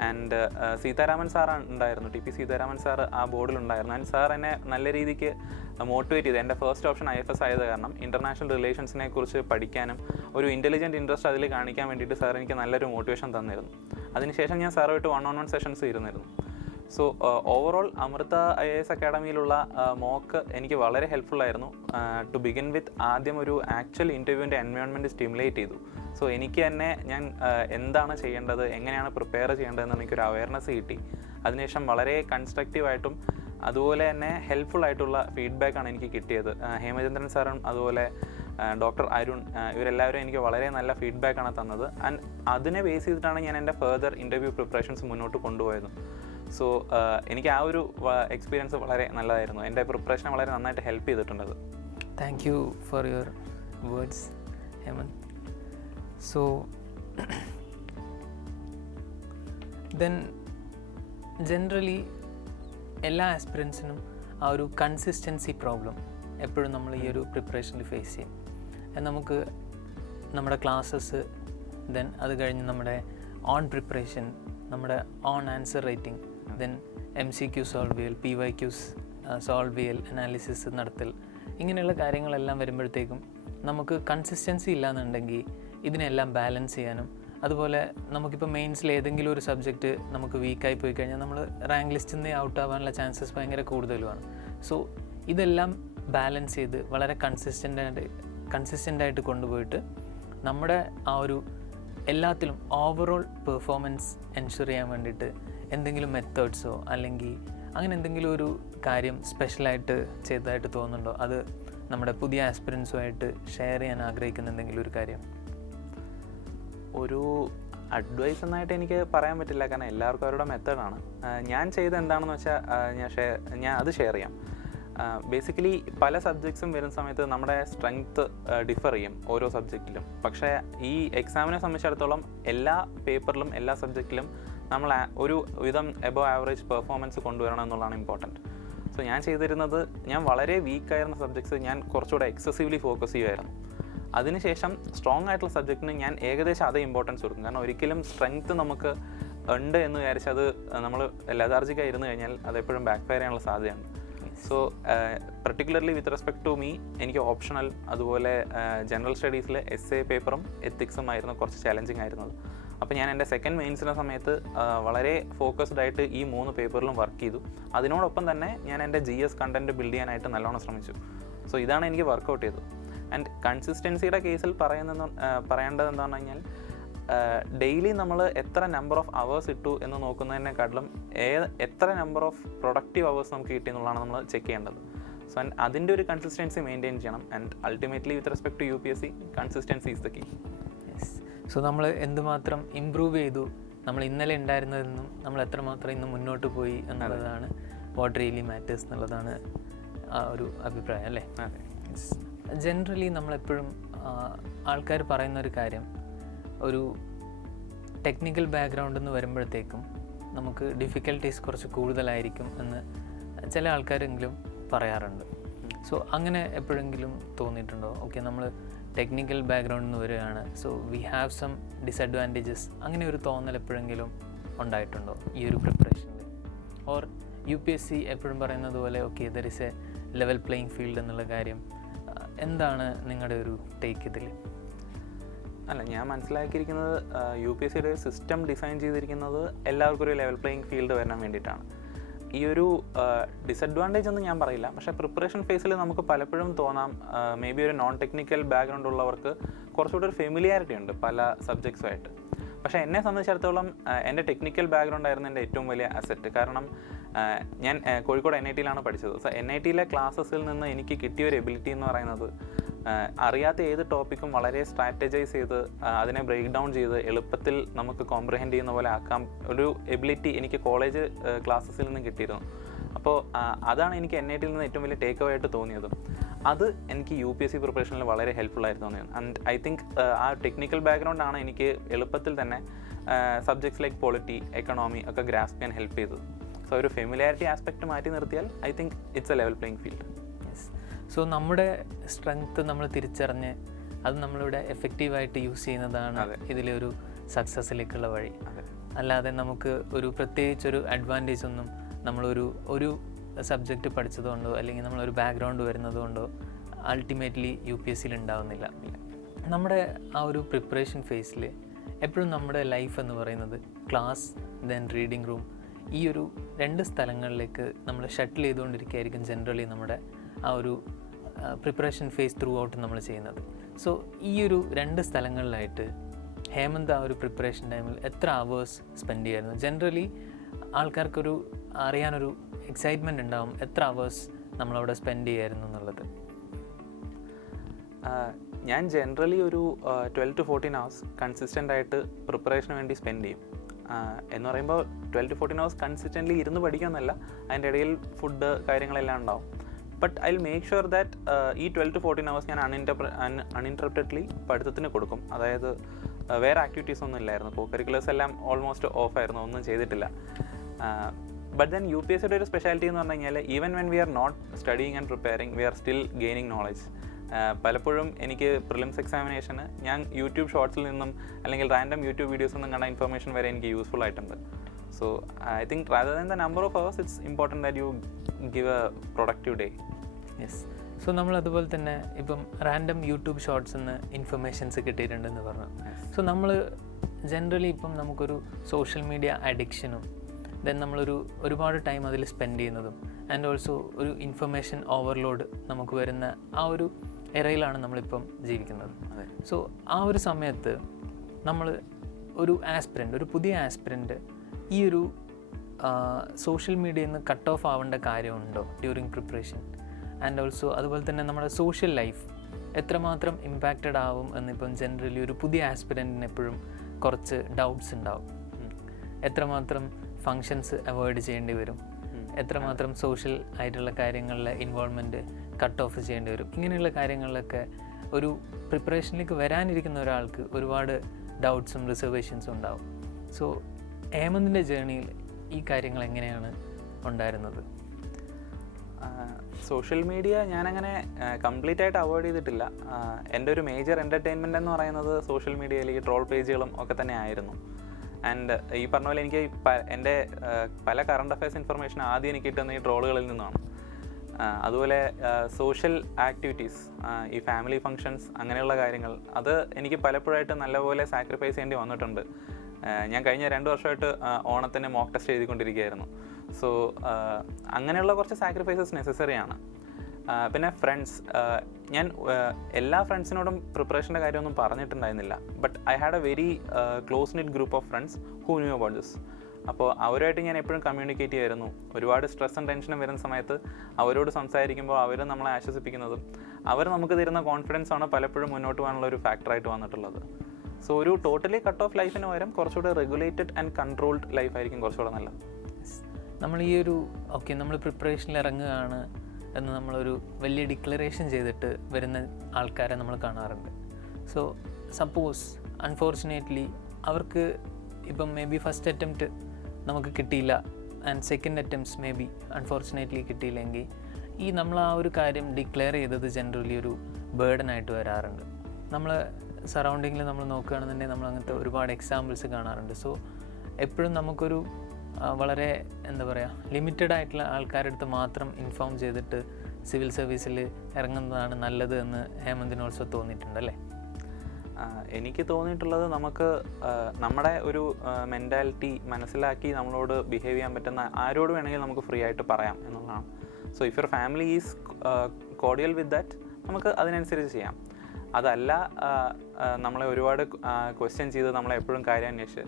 ആൻഡ് സീതാരാമൻ സാർ ഉണ്ടായിരുന്നു, TP സീതാരാമൻ സാർ ആ ബോർഡിലുണ്ടായിരുന്നു. ആൻഡ് സാർ എന്നെ നല്ല രീതിക്ക് മോട്ടിവേറ്റ് ചെയ്തു. എൻ്റെ ഫസ്റ്റ് ഓപ്ഷൻ IFS ആയത് കാരണം ഇൻ്റർനാഷണൽ റിലേഷൻസിനെ കുറിച്ച് പഠിക്കാനും ഒരു ഇൻ്റലിജൻറ്റ് ഇൻട്രസ്റ്റ് അതിൽ കാണിക്കാൻ വേണ്ടിയിട്ട് സാർ എനിക്ക് നല്ലൊരു മോട്ടിവേഷൻ തന്നിരുന്നു. അതിനുശേഷം ഞാൻ സാറുമായിട്ട് 1-on-1 സെഷൻസ് ഇരുന്നിരുന്നു. സോ ഓവറോൾ അമൃത IAS അക്കാഡമിയിലുള്ള മോക്ക് എനിക്ക് വളരെ ഹെൽപ്ഫുള്ളായിരുന്നു. ടു ബിഗിൻ വിത്ത് ആദ്യം ഒരു ആക്ച്വൽ ഇൻ്റർവ്യൂവിൻ്റെ എൻവയോൺമെൻറ്റ് സ്റ്റിമുലേറ്റ് ചെയ്തു. സോ എനിക്ക് തന്നെ ഞാൻ എന്താണ് ചെയ്യേണ്ടത്, എങ്ങനെയാണ് പ്രിപ്പയർ ചെയ്യേണ്ടതെന്ന് എനിക്കൊരു അവയർനെസ് കിട്ടി. അതിനുശേഷം വളരെ കൺസ്ട്രക്റ്റീവായിട്ടും അതുപോലെ തന്നെ ഹെൽപ്ഫുൾ ആയിട്ടുള്ള ഫീഡ്ബാക്കാണ് എനിക്ക് കിട്ടിയത്. ഹേമചന്ദ്രൻ സാറും അതുപോലെ ഡോക്ടർ അരുൺ, ഇവരെല്ലാവരും എനിക്ക് വളരെ നല്ല ഫീഡ്ബാക്കാണ് തന്നത്. ആൻഡ് അതിനെ ബേസ് ചെയ്തിട്ടാണ് ഞാൻ എൻ്റെ ഫെർദർ ഇൻ്റർവ്യൂ പ്രിപ്പറേഷൻസ് മുന്നോട്ട് കൊണ്ടുപോയത്. സോ എനിക്ക് ആ ഒരു എക്സ്പീരിയൻസ് വളരെ നല്ലതായിരുന്നു. എൻ്റെ പ്രിപ്പറേഷനെ വളരെ നന്നായിട്ട് ഹെൽപ്പ് ചെയ്തിട്ടുണ്ട്. Thank you for your words Hemant. So then generally എല്ലാ ആസ്പിറൻസിനും ആ ഒരു കൺസിസ്റ്റൻസി പ്രോബ്ലം എപ്പോഴും നമ്മൾ ഈ ഒരു പ്രിപ്പറേഷനിൽ ഫേസ് ചെയ്യും. നമുക്ക് നമ്മുടെ ക്ലാസ്സസ്, ദെൻ അത് കഴിഞ്ഞ് നമ്മുടെ ഓൺ പ്രിപ്പറേഷൻ, നമ്മുടെ on answer writing, then MCQ solve ചെയ്യൽ, PYQs സോൾവ് ചെയ്യൽ, അനാലിസിസ് നടത്തൽ, ഇങ്ങനെയുള്ള കാര്യങ്ങളെല്ലാം വരുമ്പോഴത്തേക്കും നമുക്ക് കൺസിസ്റ്റൻസി ഇല്ലാന്നുണ്ടെങ്കിൽ ഇതിനെല്ലാം ബാലൻസ് ചെയ്യാനും, അതുപോലെ നമുക്കിപ്പോൾ മെയിൻസിൽ ഏതെങ്കിലും ഒരു സബ്ജക്റ്റ് നമുക്ക് വീക്കായി പോയി കഴിഞ്ഞാൽ നമ്മൾ റാങ്ക് ലിസ്റ്റിൽ നിന്ന് ഔട്ട് ആവാനുള്ള ചാൻസസ് ഭയങ്കര കൂടുതലുമാണ്. സോ ഇതെല്ലാം ബാലൻസ് ചെയ്ത് വളരെ കൺസിസ്റ്റൻ്റായിട്ട് കൊണ്ടുപോയിട്ട് നമ്മുടെ ആ ഒരു എല്ലാത്തിലും ഓവറോൾ പെർഫോമൻസ് എൻഷുർ ചെയ്യാൻ വേണ്ടിയിട്ട് എന്തെങ്കിലും മെത്തേഡ്സോ അല്ലെങ്കിൽ അങ്ങനെ എന്തെങ്കിലും ഒരു കാര്യം സ്പെഷ്യലായിട്ട് ചെയ്തതായിട്ട് തോന്നുന്നുണ്ടോ? അത് നമ്മുടെ പുതിയ ആസ്പിറൻസുമായിട്ട് ഷെയർ ചെയ്യാൻ ആഗ്രഹിക്കുന്ന എന്തെങ്കിലും ഒരു കാര്യം? ഒരു അഡ്വൈസ് എന്നായിട്ട് എനിക്ക് പറയാൻ പറ്റില്ല, കാരണം എല്ലാവർക്കും അവരുടെ മെത്തേഡാണ്. ഞാൻ ചെയ്ത് എന്താണെന്ന് വെച്ചാൽ ഞാൻ അത് ഷെയർ ചെയ്യാം. ബേസിക്കലി പല സബ്ജക്ട്സും വരുന്ന സമയത്ത് നമ്മുടെ സ്ട്രെങ്ത്ത് ഡിഫർ ചെയ്യും ഓരോ സബ്ജക്റ്റിലും. പക്ഷേ ഈ എക്സാമിനെ സംബന്ധിച്ചിടത്തോളം എല്ലാ പേപ്പറിലും എല്ലാ സബ്ജക്റ്റിലും നമ്മൾ ഒരു വിധം എബവ് ആവറേജ് പെർഫോമൻസ് കൊണ്ടുവരണം എന്നുള്ളതാണ് ഇമ്പോർട്ടൻറ്റ്. സോ ഞാൻ ചെയ്തിരുന്നത്, ഞാൻ വളരെ വീക്കായിരുന്ന സബ്ജക്ട്സ് ഞാൻ കുറച്ചുകൂടെ എക്സസീവ്ലി ഫോക്കസ് ചെയ്യുമായിരുന്നു. അതിനുശേഷം സ്ട്രോങ് ആയിട്ടുള്ള സബ്ജക്റ്റിന് ഞാൻ ഏകദേശം അതേ ഇമ്പോർട്ടൻസ് കൊടുക്കും. കാരണം ഒരിക്കലും സ്ട്രെങ്ത്ത് നമുക്ക് ഉണ്ട് എന്ന് വിചാരിച്ച് അത് നമ്മൾ ലെതാർജിക്കായി ഇരുന്ന് കഴിഞ്ഞാൽ അതെപ്പോഴും ബാക്ക് ഫയർ ചെയ്യാനുള്ള സാധ്യതയാണ്. So particularly with respect to me എനിക്ക് ഓപ്ഷണൽ അതുപോലെ ജനറൽ സ്റ്റഡീസിൽ എസ്സേ പേപ്പറും എത്തിക്സും ആയിരുന്നു കുറച്ച് ചാലഞ്ചിങ് ആയിരുന്നത്. അപ്പോൾ ഞാൻ എൻ്റെ സെക്കൻഡ് മെയിൻസിൻ്റെ സമയത്ത് വളരെ ഫോക്കസ്ഡ് ആയിട്ട് ഈ 3 പേപ്പറിലും വർക്ക് ചെയ്തു. അതിനോടൊപ്പം തന്നെ ഞാൻ എൻ്റെ GS കണ്ടൻറ്റ് ബിൽഡ് ചെയ്യാനായിട്ട് നല്ലോണം ശ്രമിച്ചു. സോ ഇതാണ് എനിക്ക് വർക്കൗട്ട് ചെയ്തത്. ആൻഡ് കൺസിസ്റ്റൻസിയുടെ കേസിൽ പറയേണ്ടത് എന്താണെന്ന് കഴിഞ്ഞാൽ ഡെയിലി നമ്മൾ എത്ര നമ്പർ ഓഫ് അവേഴ്സ് ഇട്ടു എന്ന് നോക്കുന്നതിനെക്കാട്ടിലും എത്ര നമ്പർ ഓഫ് പ്രൊഡക്റ്റീവ് അവേഴ്സ് നമുക്ക് കിട്ടി എന്നുള്ളതാണ് നമ്മൾ ചെക്ക് ചെയ്യേണ്ടത്. സോ അതിൻ്റെ ഒരു കൺസിസ്റ്റൻസി മെയിൻറ്റെയിൻ ചെയ്യണം. And ultimately with respect to UPSC consistency is the key. So നമ്മൾ എന്തുമാത്രം ഇമ്പ്രൂവ് ചെയ്തു, നമ്മൾ ഇന്നലെ ഉണ്ടായിരുന്നതെന്നും നമ്മൾ എത്രമാത്രം ഇന്ന് മുന്നോട്ട് പോയി എന്നുള്ളതാണ് വാട്ട് റിയലി മാറ്റേഴ്സ് എന്നുള്ളതാണ് ആ ഒരു അഭിപ്രായം അല്ലേ? ജനറലി നമ്മളെപ്പോഴും ആൾക്കാർ പറയുന്ന ഒരു കാര്യം, ഒരു ടെക്നിക്കൽ ബാക്ക്ഗ്രൗണ്ടിൽ നിന്ന് വരുമ്പോഴത്തേക്കും നമുക്ക് ഡിഫിക്കൽട്ടീസ് കുറച്ച് കൂടുതലായിരിക്കും എന്ന് ചില ആൾക്കാരെങ്കിലും പറയാറുണ്ട്. സോ അങ്ങനെ എപ്പോഴെങ്കിലും തോന്നിയിട്ടുണ്ടോ? ഓക്കെ, നമ്മൾ ടെക്നിക്കൽ ബാക്ക്ഗ്രൗണ്ടിൽ നിന്ന് വരികയാണ്, so we have some disadvantages, അങ്ങനെ ഒരു തോന്നൽ എപ്പോഴെങ്കിലും ഉണ്ടായിട്ടുണ്ടോ ഈ ഒരു പ്രിപ്പറേഷനിൽ? ഓർ UPSC എപ്പോഴും പറയുന്നത് പോലെ okay there is A level playing field എന്നുള്ള കാര്യം, എന്താണ് നിങ്ങളുടെ ഒരു ടേക്ക് ഇതിൽ? അല്ല, ഞാൻ മനസ്സിലാക്കിയിരിക്കുന്നത് UPSCയുടെ സിസ്റ്റം ഡിസൈൻ ചെയ്തിരിക്കുന്നത് എല്ലാവർക്കും ഒരു ലെവൽ പ്ലേയിങ് ഫീൽഡ് വരാൻ വേണ്ടിയിട്ടാണ്. ഈ ഒരു ഡിസഡ്വാൻറ്റേജ് ഒന്നും ഞാൻ പറയില്ല. പക്ഷേ പ്രിപ്പറേഷൻ ഫേസിൽ നമുക്ക് പലപ്പോഴും തോന്നാം മേ ബി ഒരു നോൺ ടെക്നിക്കൽ ബാക്ക്ഗ്രൗണ്ട് ഉള്ളവർക്ക് കുറച്ചുകൂടി ഒരു ഫെമിലിയാരിറ്റി ഉണ്ട് പല സബ്ജക്ട്സുമായിട്ട്. പക്ഷേ എന്നെ സംബന്ധിച്ചിടത്തോളം എൻ്റെ ടെക്നിക്കൽ ബാക്ക്ഗ്രൗണ്ട് ആയിരുന്നു എൻ്റെ ഏറ്റവും വലിയ അസറ്റ്. കാരണം ഞാൻ കോഴിക്കോട് NITയിലാണ് പഠിച്ചത്. സോ NITയിലെ ക്ലാസ്സസിൽ നിന്ന് എനിക്ക് കിട്ടിയ ഒരു എബിലിറ്റി എന്ന് പറയുന്നത് അറിയാത്ത ഏത് ടോപ്പിക്കും വളരെ സ്ട്രാറ്റജൈസ് ചെയ്ത് അതിനെ ബ്രേക്ക് ഡൗൺ ചെയ്ത് എളുപ്പത്തിൽ നമുക്ക് കോംപ്രിഹെൻഡ് ചെയ്യുന്ന പോലെ ആക്കാം ഒരു എബിലിറ്റി എനിക്ക് കോളേജ് ക്ലാസ്സസിൽ നിന്ന് കിട്ടിയിരുന്നു. അപ്പോൾ അതാണ് എനിക്ക് NITയിൽ നിന്ന് ഏറ്റവും വലിയ ടേക്ക് അവേ ആയിട്ട് തോന്നിയത്. അത് എനിക്ക് UPSC പ്രിപ്പറേഷനിൽ വളരെ ഹെൽപ്ഫുൾ ആയിട്ട് തോന്നിയത്. ആൻഡ് ഐ തിങ്ക് ആ ടെക്നിക്കൽ ബാക്ക്ഗ്രൗണ്ട് ആണ് എനിക്ക് എളുപ്പത്തിൽ തന്നെ സബ്ജക്ട്സ് ലൈക്ക് പൊളിറ്റി, എക്കണോമി ഒക്കെ ഗ്രാസ്പ് ചെയ്യാൻ ഹെൽപ്പ് ചെയ്തത്. സോ ഒരു ഫെമിലിയാരിറ്റി ആസ്പെക്റ്റ് മാറ്റി നിർത്തിയാൽ I think it's A level playing field. Yes. So നമ്മുടെ സ്ട്രെങ്ത്ത് നമ്മൾ തിരിച്ചറിഞ്ഞ് അത് നമ്മളിവിടെ എഫക്റ്റീവായിട്ട് യൂസ് ചെയ്യുന്നതാണ് ഇതിലെ ഒരു സക്സസ്സിലേക്കുള്ള വഴി. അല്ലാതെ നമുക്ക് ഒരു പ്രത്യേകിച്ചൊരു അഡ്വാൻറ്റേജ് ഒന്നും നമ്മളൊരു സബ്ജക്റ്റ് പഠിച്ചതുകൊണ്ടോ അല്ലെങ്കിൽ നമ്മളൊരു ബാക്ക്ഗ്രൗണ്ട് വരുന്നതുകൊണ്ടോ അൾട്ടിമേറ്റ്ലി UPSCയിൽ ഉണ്ടാവുന്നില്ല. നമ്മുടെ ആ ഒരു പ്രിപ്പറേഷൻ ഫേസിൽ എപ്പോഴും നമ്മുടെ ലൈഫ് എന്ന് പറയുന്നത് ക്ലാസ് ദെൻ റീഡിങ് റൂം, ഈ ഒരു 2 സ്ഥലങ്ങളിലേക്ക് നമ്മൾ ഷട്ടിൽ ചെയ്തുകൊണ്ടിരിക്കുകയായിരിക്കും ജനറലി നമ്മുടെ ആ ഒരു പ്രിപ്പറേഷൻ ഫേസ് ത്രൂ ഔട്ട് നമ്മൾ ചെയ്യുന്നത്. സോ ഈ ഒരു 2 സ്ഥലങ്ങളിലായിട്ട് ഹേമന്ത് ആ ഒരു പ്രിപ്പറേഷൻ ടൈമിൽ എത്ര അവേഴ്സ് സ്പെൻഡ് ചെയ്യായിരുന്നു? ജനറലി ആൾക്കാർക്കൊരു അറിയാനൊരു എക്സൈറ്റ്മെൻറ്റ് ഉണ്ടാവും എത്ര അവേഴ്സ് നമ്മളവിടെ സ്പെൻഡ് ചെയ്യായിരുന്നു എന്നുള്ളത്. ഞാൻ ജനറലി ഒരു 12 to 14 hours കൺസിസ്റ്റൻ്റ് ആയിട്ട് പ്രിപ്പറേഷന് വേണ്ടി സ്പെൻഡ് ചെയ്യും. എന്ന് പറയുമ്പോൾ 12 to 14 hours കൺസിസ്റ്റൻ്റ്ലി ഇരുന്ന് പഠിക്കുമെന്നല്ല, അതിൻ്റെ ഇടയിൽ ഫുഡ് കാര്യങ്ങളെല്ലാം ഉണ്ടാവും. But I will make sure that ഈ 12 to 14 hours ഞാൻ അൺഇൻറ്ററപ്റ്റഡ്ലി പഠിത്തത്തിന് കൊടുക്കും. അതായത് വേറെ ആക്ടിവിറ്റീസ് ഒന്നും ഇല്ലായിരുന്നു. കോ കരിക്കുലേഴ്സ് എല്ലാം ഓൾമോസ്റ്റ് ഓഫായിരുന്നു, ഒന്നും ചെയ്തിട്ടില്ല. ബട്ട് ദെൻ UPSCയുടെ ഒരു സ്പെഷ്യാലിറ്റി എന്ന് പറഞ്ഞു കഴിഞ്ഞാൽ even when we are not studying and preparing we are still gaining knowledge. പലപ്പോഴും എനിക്ക് പ്രിലിംസ് എക്സാമിനേഷന് ഞാൻ യൂട്യൂബ് ഷോർട്സിൽ നിന്നും അല്ലെങ്കിൽ റാൻഡം യൂട്യൂബ് വീഡിയോസിൽ നിന്നും കണ്ട ഇൻഫർമേഷൻ വരെ എനിക്ക് യൂസ്ഫുൾ ആയിട്ടുണ്ട്. So I think rather than the number of hours it's important that you give A productive day. Yes. So നമ്മൾ അതുപോലെ തന്നെ ഇപ്പം റാൻഡം യൂട്യൂബ് ഷോർട്സിൽ നിന്ന് ഇൻഫർമേഷൻസ് കിട്ടിയിട്ടുണ്ടെന്ന് പറഞ്ഞു. സോ നമ്മൾ ജനറലി ഇപ്പം നമുക്കൊരു സോഷ്യൽ മീഡിയ അഡിക്ഷനും ദെൻ ഒരുപാട് ടൈം അതിൽ സ്പെൻഡ് ചെയ്യുന്നതും ആൻഡ് ഓൾസോ ഒരു ഇൻഫർമേഷൻ ഓവർലോഡ് നമുക്ക് വരുന്ന ആ ഒരു എറയിലാണ് നമ്മളിപ്പം ജീവിക്കുന്നത്. സോ ആ ഒരു സമയത്ത് നമ്മൾ ഒരു പുതിയ ആസ്പിരൻ്റ് ഈ ഒരു സോഷ്യൽ മീഡിയയിൽ നിന്ന് കട്ട് ഓഫ് ആവേണ്ട കാര്യമുണ്ടോ ഡ്യൂറിങ് പ്രിപ്പറേഷൻ? ആൻഡ് ഓൾസോ അതുപോലെ തന്നെ നമ്മുടെ സോഷ്യൽ ലൈഫ് എത്രമാത്രം ഇമ്പാക്റ്റഡ് ആവും എന്നിപ്പം ജനറലി ഒരു പുതിയ ആസ്പിരൻറ്റിന് എപ്പോഴും കുറച്ച് ഡൗട്ട്സ് ഉണ്ടാവും. എത്രമാത്രം ഫങ്ഷൻസ് അവോയ്ഡ് ചെയ്യേണ്ടി വരും, എത്രമാത്രം സോഷ്യൽ ആയിട്ടുള്ള കാര്യങ്ങളിലെ ഇൻവോൾവ്മെൻറ്റ് കട്ട് ഓഫ് ചെയ്യേണ്ടി വരും, ഇങ്ങനെയുള്ള കാര്യങ്ങളിലൊക്കെ ഒരു പ്രിപ്പറേഷനിലേക്ക് വരാനിരിക്കുന്ന ഒരാൾക്ക് ഒരുപാട് ഡൗട്ട്സും റിസർവേഷൻസും ഉണ്ടാവും. സോ ഹേമന്തിൻ്റെ ജേർണിയിൽ ഈ കാര്യങ്ങൾ എങ്ങനെയാണ് ഉണ്ടായിരുന്നത്? സോഷ്യൽ മീഡിയ ഞാനങ്ങനെ കംപ്ലീറ്റ് ആയിട്ട് അവോയ്ഡ് ചെയ്തിട്ടില്ല. എൻ്റെ ഒരു മേജർ എൻ്റർടൈൻമെൻ്റ് എന്ന് പറയുന്നത് സോഷ്യൽ മീഡിയയിൽ ഈ ട്രോൾ പേജുകളും ഒക്കെ തന്നെ ആയിരുന്നു. ആൻഡ് ഈ പറഞ്ഞ പോലെ എനിക്ക് എൻ്റെ പല കറണ്ട് അഫയേഴ്സ് ഇൻഫർമേഷൻ ആദ്യം എനിക്ക് കിട്ടുന്ന ഈ ട്രോളുകളിൽ നിന്നാണ്. അതുപോലെ സോഷ്യൽ ആക്ടിവിറ്റീസ്, ഈ ഫാമിലി ഫങ്ഷൻസ് അങ്ങനെയുള്ള കാര്യങ്ങൾ, അത് എനിക്ക് പലപ്പോഴായിട്ട് നല്ലപോലെ സാക്രിഫൈസ് ചെയ്യേണ്ടി വന്നിട്ടുണ്ട്. ഞാൻ കഴിഞ്ഞ 2 വർഷമായിട്ട് ഓണത്തിന് മോക്ക് ടെസ്റ്റ് എഴുതിക്കൊണ്ടിരിക്കുകയായിരുന്നു. സോ അങ്ങനെയുള്ള കുറച്ച് സാക്രിഫൈസസ് നെസസറിയാണ്. പിന്നെ ഫ്രണ്ട്സ്, ഞാൻ എല്ലാ ഫ്രണ്ട്സിനോടും പ്രിപ്പറേഷൻ്റെ കാര്യമൊന്നും പറഞ്ഞിട്ടുണ്ടായിരുന്നില്ല. But I had a very close knit group of friends who knew about this. അപ്പോൾ അവരുമായിട്ട് ഞാൻ എപ്പോഴും കമ്മ്യൂണിക്കേറ്റ് ചെയ്യുമായിരുന്നു. ഒരുപാട് സ്ട്രെസ്സും ടെൻഷനും വരുന്ന സമയത്ത് അവരോട് സംസാരിക്കുമ്പോൾ അവർ നമ്മളെ ആശ്വസിപ്പിക്കുന്നതും അവർ നമുക്ക് തരുന്ന കോൺഫിഡൻസാണ് പലപ്പോഴും മുന്നോട്ട് പോകാനുള്ള ഒരു ഫാക്ടറായിട്ട് വന്നിട്ടുള്ളത്. സോ ഒരു ടോട്ടലി കട്ട് ഓഫ് ലൈഫിന് പകരം കുറച്ചുകൂടെ റെഗുലേറ്റഡ് ആൻഡ് കൺട്രോൾഡ് ലൈഫായിരിക്കും കുറച്ചുകൂടെ നല്ലത്. നമ്മൾ ഈ ഒരു നമ്മൾ പ്രിപ്പറേഷനിൽ ഇറങ്ങുകയാണ് എന്ന് നമ്മളൊരു വലിയ ഡിക്ലറേഷൻ ചെയ്തിട്ട് വരുന്ന ആൾക്കാരെ നമ്മൾ കാണാറുണ്ട്. സോ സപ്പോസ് അൺഫോർച്ചുനേറ്റ്ലി അവർക്ക് ഇപ്പം മേ ബി ഫസ്റ്റ് അറ്റംപ്റ്റ് നമുക്ക് കിട്ടിയില്ല and second attempts may be unfortunately കിട്ടിയില്ലെങ്കിൽ ഈ നമ്മൾ ആ ഒരു കാര്യം ഡിക്ലെയർ ചെയ്തത് ജനറലി ഒരു ബേർഡനായിട്ട് വരാറുണ്ട്. നമ്മൾ സറൗണ്ടിങ്ങിൽ നമ്മൾ നോക്കുകയാണെന്നുണ്ടെങ്കിൽ നമ്മൾ അങ്ങനത്തെ ഒരുപാട് എക്സാമ്പിൾസ് കാണാറുണ്ട്. സോ എപ്പോഴും നമുക്കൊരു വളരെ എന്താ പറയുക ലിമിറ്റഡ് ആയിട്ടുള്ള ആൾക്കാരുടെ അടുത്ത് മാത്രം ഇൻഫോം ചെയ്തിട്ട് സിവിൽ സർവീസിൽ ഇറങ്ങുന്നതാണ് നല്ലത് എന്ന് ഹേമന്തിന് ഓൾസോ തോന്നിയിട്ടുണ്ടല്ലേ? എനിക്ക് തോന്നിയിട്ടുള്ളത് നമുക്ക് നമ്മുടെ ഒരു മെൻറ്റാലിറ്റി മനസ്സിലാക്കി നമ്മളോട് ബിഹേവ് ചെയ്യാൻ പറ്റുന്ന ആരോട് വേണമെങ്കിൽ നമുക്ക് ഫ്രീ ആയിട്ട് പറയാം എന്നുള്ളതാണ്. So if your family is cordial with that നമുക്ക് അതിനനുസരിച്ച് ചെയ്യാം. അതല്ല നമ്മളെ ഒരുപാട് ക്വസ്റ്റ്യൻ ചെയ്ത് നമ്മളെ എപ്പോഴും കാര്യം അന്വേഷിച്ച്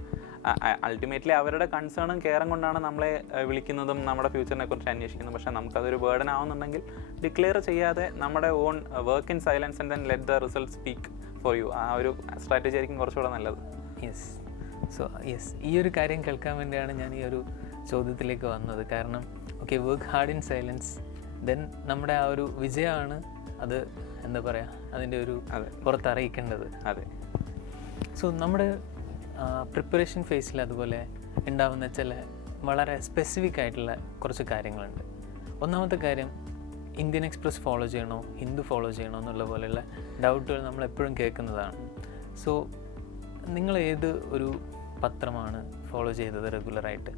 അൾട്ടിമേറ്റ്ലി അവരുടെ കൺസേണും കെയറും കൊണ്ടാണ് നമ്മളെ വിളിക്കുന്നതും നമ്മുടെ ഫ്യൂച്ചറിനെ കുറിച്ച് അന്വേഷിക്കുന്നതും. പക്ഷേ നമുക്കതൊരു ബേർഡൻ ആവുന്നുണ്ടെങ്കിൽ ഡിക്ലെയർ ചെയ്യാതെ നമ്മുടെ on work in silence and then let the result speak for you, ആ ഒരു സ്ട്രാറ്റജി ആയിരിക്കും കുറച്ചുകൂടെ നല്ലത്. ഈ ഒരു കാര്യം കേൾക്കാൻ വേണ്ടിയാണ് ഞാൻ ഈ ഒരു ചോദ്യത്തിലേക്ക് വന്നത്. കാരണം work hard in silence, then നമ്മുടെ ആ ഒരു വിജയമാണ് അത് എന്താ പറയുക അതിൻ്റെ ഒരു പുറത്തറിയിക്കേണ്ടത്. അതെ. സോ നമ്മുടെ പ്രിപ്പറേഷൻ ഫേസിൽ അതുപോലെ ഉണ്ടാവുന്ന ചില വളരെ സ്പെസിഫിക് ആയിട്ടുള്ള കുറച്ച് കാര്യങ്ങളുണ്ട്. ഒന്നാമത്തെ കാര്യം, ഇന്ത്യൻ എക്സ്പ്രസ് ഫോളോ ചെയ്യണോ ഹിന്ദു ഫോളോ ചെയ്യണോ എന്നുള്ള പോലെയുള്ള ഡൗട്ടുകൾ നമ്മളെപ്പോഴും കേൾക്കുന്നതാണ്. സോ നിങ്ങൾ ഏത് ഒരു പത്രമാണ് ഫോളോ ചെയ്തത് റെഗുലറായിട്ട്?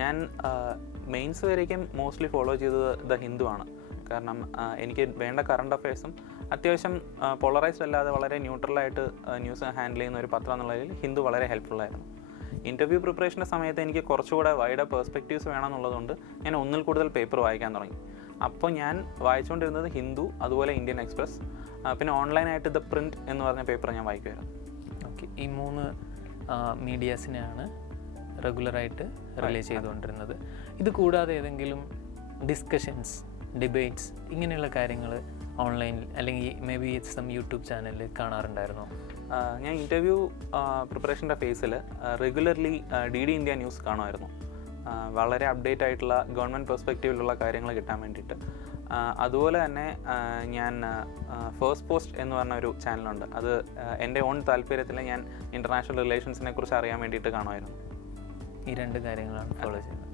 ഞാൻ മെയിൻസ് വരേക്കും മോസ്റ്റ്ലി ഫോളോ ചെയ്തത് ദ ഹിന്ദു ആണ്. കാരണം എനിക്ക് വേണ്ട കറണ്ട് അഫയേഴ്സും അത്യാവശ്യം പോളറൈസ്ഡ് അല്ലാതെ വളരെ ന്യൂട്രലായിട്ട് ന്യൂസ് ഹാൻഡിൽ ചെയ്യുന്ന ഒരു പത്രം എന്നുള്ളതിൽ ഹിന്ദു വളരെ ഹെൽപ്ഫുള്ളായിരുന്നു. ഇൻ്റർവ്യൂ പ്രിപ്പറേഷൻ്റെ സമയത്ത് എനിക്ക് കുറച്ചുകൂടെ വൈഡ് പെർസ്പെക്റ്റീവ്സ് വേണമെന്നുള്ളതുകൊണ്ട് ഞാൻ ഒന്നിൽ കൂടുതൽ പേപ്പർ വായിക്കാൻ തുടങ്ങി. അപ്പോൾ ഞാൻ വായിച്ചുകൊണ്ടിരുന്നത് ഹിന്ദു, അതുപോലെ ഇന്ത്യൻ എക്സ്പ്രസ്, പിന്നെ ഓൺലൈനായിട്ട് ദ പ്രിൻറ്റ് എന്ന് പറഞ്ഞ പേപ്പർ ഞാൻ വായിക്കുമായിരുന്നു. ഈ 3 മീഡിയാസിനെയാണ് റെഗുലറായിട്ട് റിലേ ചെയ്തുകൊണ്ടിരുന്നത്. ഇത് കൂടാതെ ഏതെങ്കിലും ഡിസ്കഷൻസ്, ഡിബേറ്റ്സ് ഇങ്ങനെയുള്ള കാര്യങ്ങൾ ഓൺലൈനിൽ അല്ലെങ്കിൽ മേ ബി സം യൂട്യൂബ് ചാനലിൽ കാണാറുണ്ടായിരുന്നോ? ഞാൻ ഇൻ്റർവ്യൂ പ്രിപ്പറേഷൻ്റെ ഫേസിൽ റെഗുലർലി DD ഇന്ത്യ ന്യൂസ് കാണുമായിരുന്നു. വളരെ അപ്ഡേറ്റ് ആയിട്ടുള്ള ഗവൺമെൻറ് പെർസ്പെക്റ്റീവിലുള്ള കാര്യങ്ങൾ കിട്ടാൻ വേണ്ടിയിട്ട്. അതുപോലെ തന്നെ ഞാൻ ഫസ്റ്റ് പോസ്റ്റ് എന്ന് പറഞ്ഞ ഒരു ചാനലുണ്ട്. അത് എൻ്റെ ഓൺ താല്പര്യത്തിൽ ഞാൻ ഇൻ്റർനാഷണൽ റിലേഷൻസിനെ കുറിച്ച് അറിയാൻ വേണ്ടിയിട്ട് കാണുമായിരുന്നു. ഈ 2 കാര്യങ്ങളാണ് ഫോളോ ചെയ്യുന്നത്.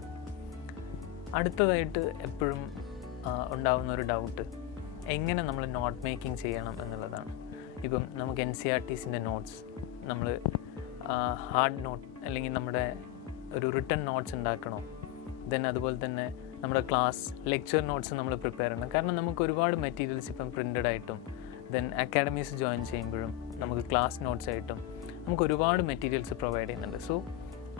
അടുത്തതായിട്ട് എപ്പോഴും ഉണ്ടാകുന്ന ഒരു ഡൗട്ട്, എങ്ങനെ നമ്മൾ നോട്ട് മേക്കിംഗ് ചെയ്യണം എന്നുള്ളതാണ്. ഇപ്പം നമുക്ക് NCERTസിൻ്റെ നോട്ട്സ് നമ്മൾ ഹാർഡ് നോട്ട് അല്ലെങ്കിൽ നമ്മുടെ ഒരു റിട്ടൺ നോട്ട്സ് ഉണ്ടാക്കണോ? ദെൻ അതുപോലെ തന്നെ നമ്മുടെ ക്ലാസ് ലെക്ചർ നോട്ട്സ് നമ്മൾ പ്രിപ്പയർ ചെയ്യണം. കാരണം നമുക്ക് ഒരുപാട് മെറ്റീരിയൽസ് ഇപ്പം പ്രിൻ്റഡ് ആയിട്ടും ദെൻ അക്കാഡമീസ് ജോയിൻ ചെയ്യുമ്പോഴും നമുക്ക് ക്ലാസ് നോട്ട്സ് ആയിട്ടും നമുക്ക് ഒരുപാട് മെറ്റീരിയൽസ് പ്രൊവൈഡ് ചെയ്യുന്നുണ്ട്. സോ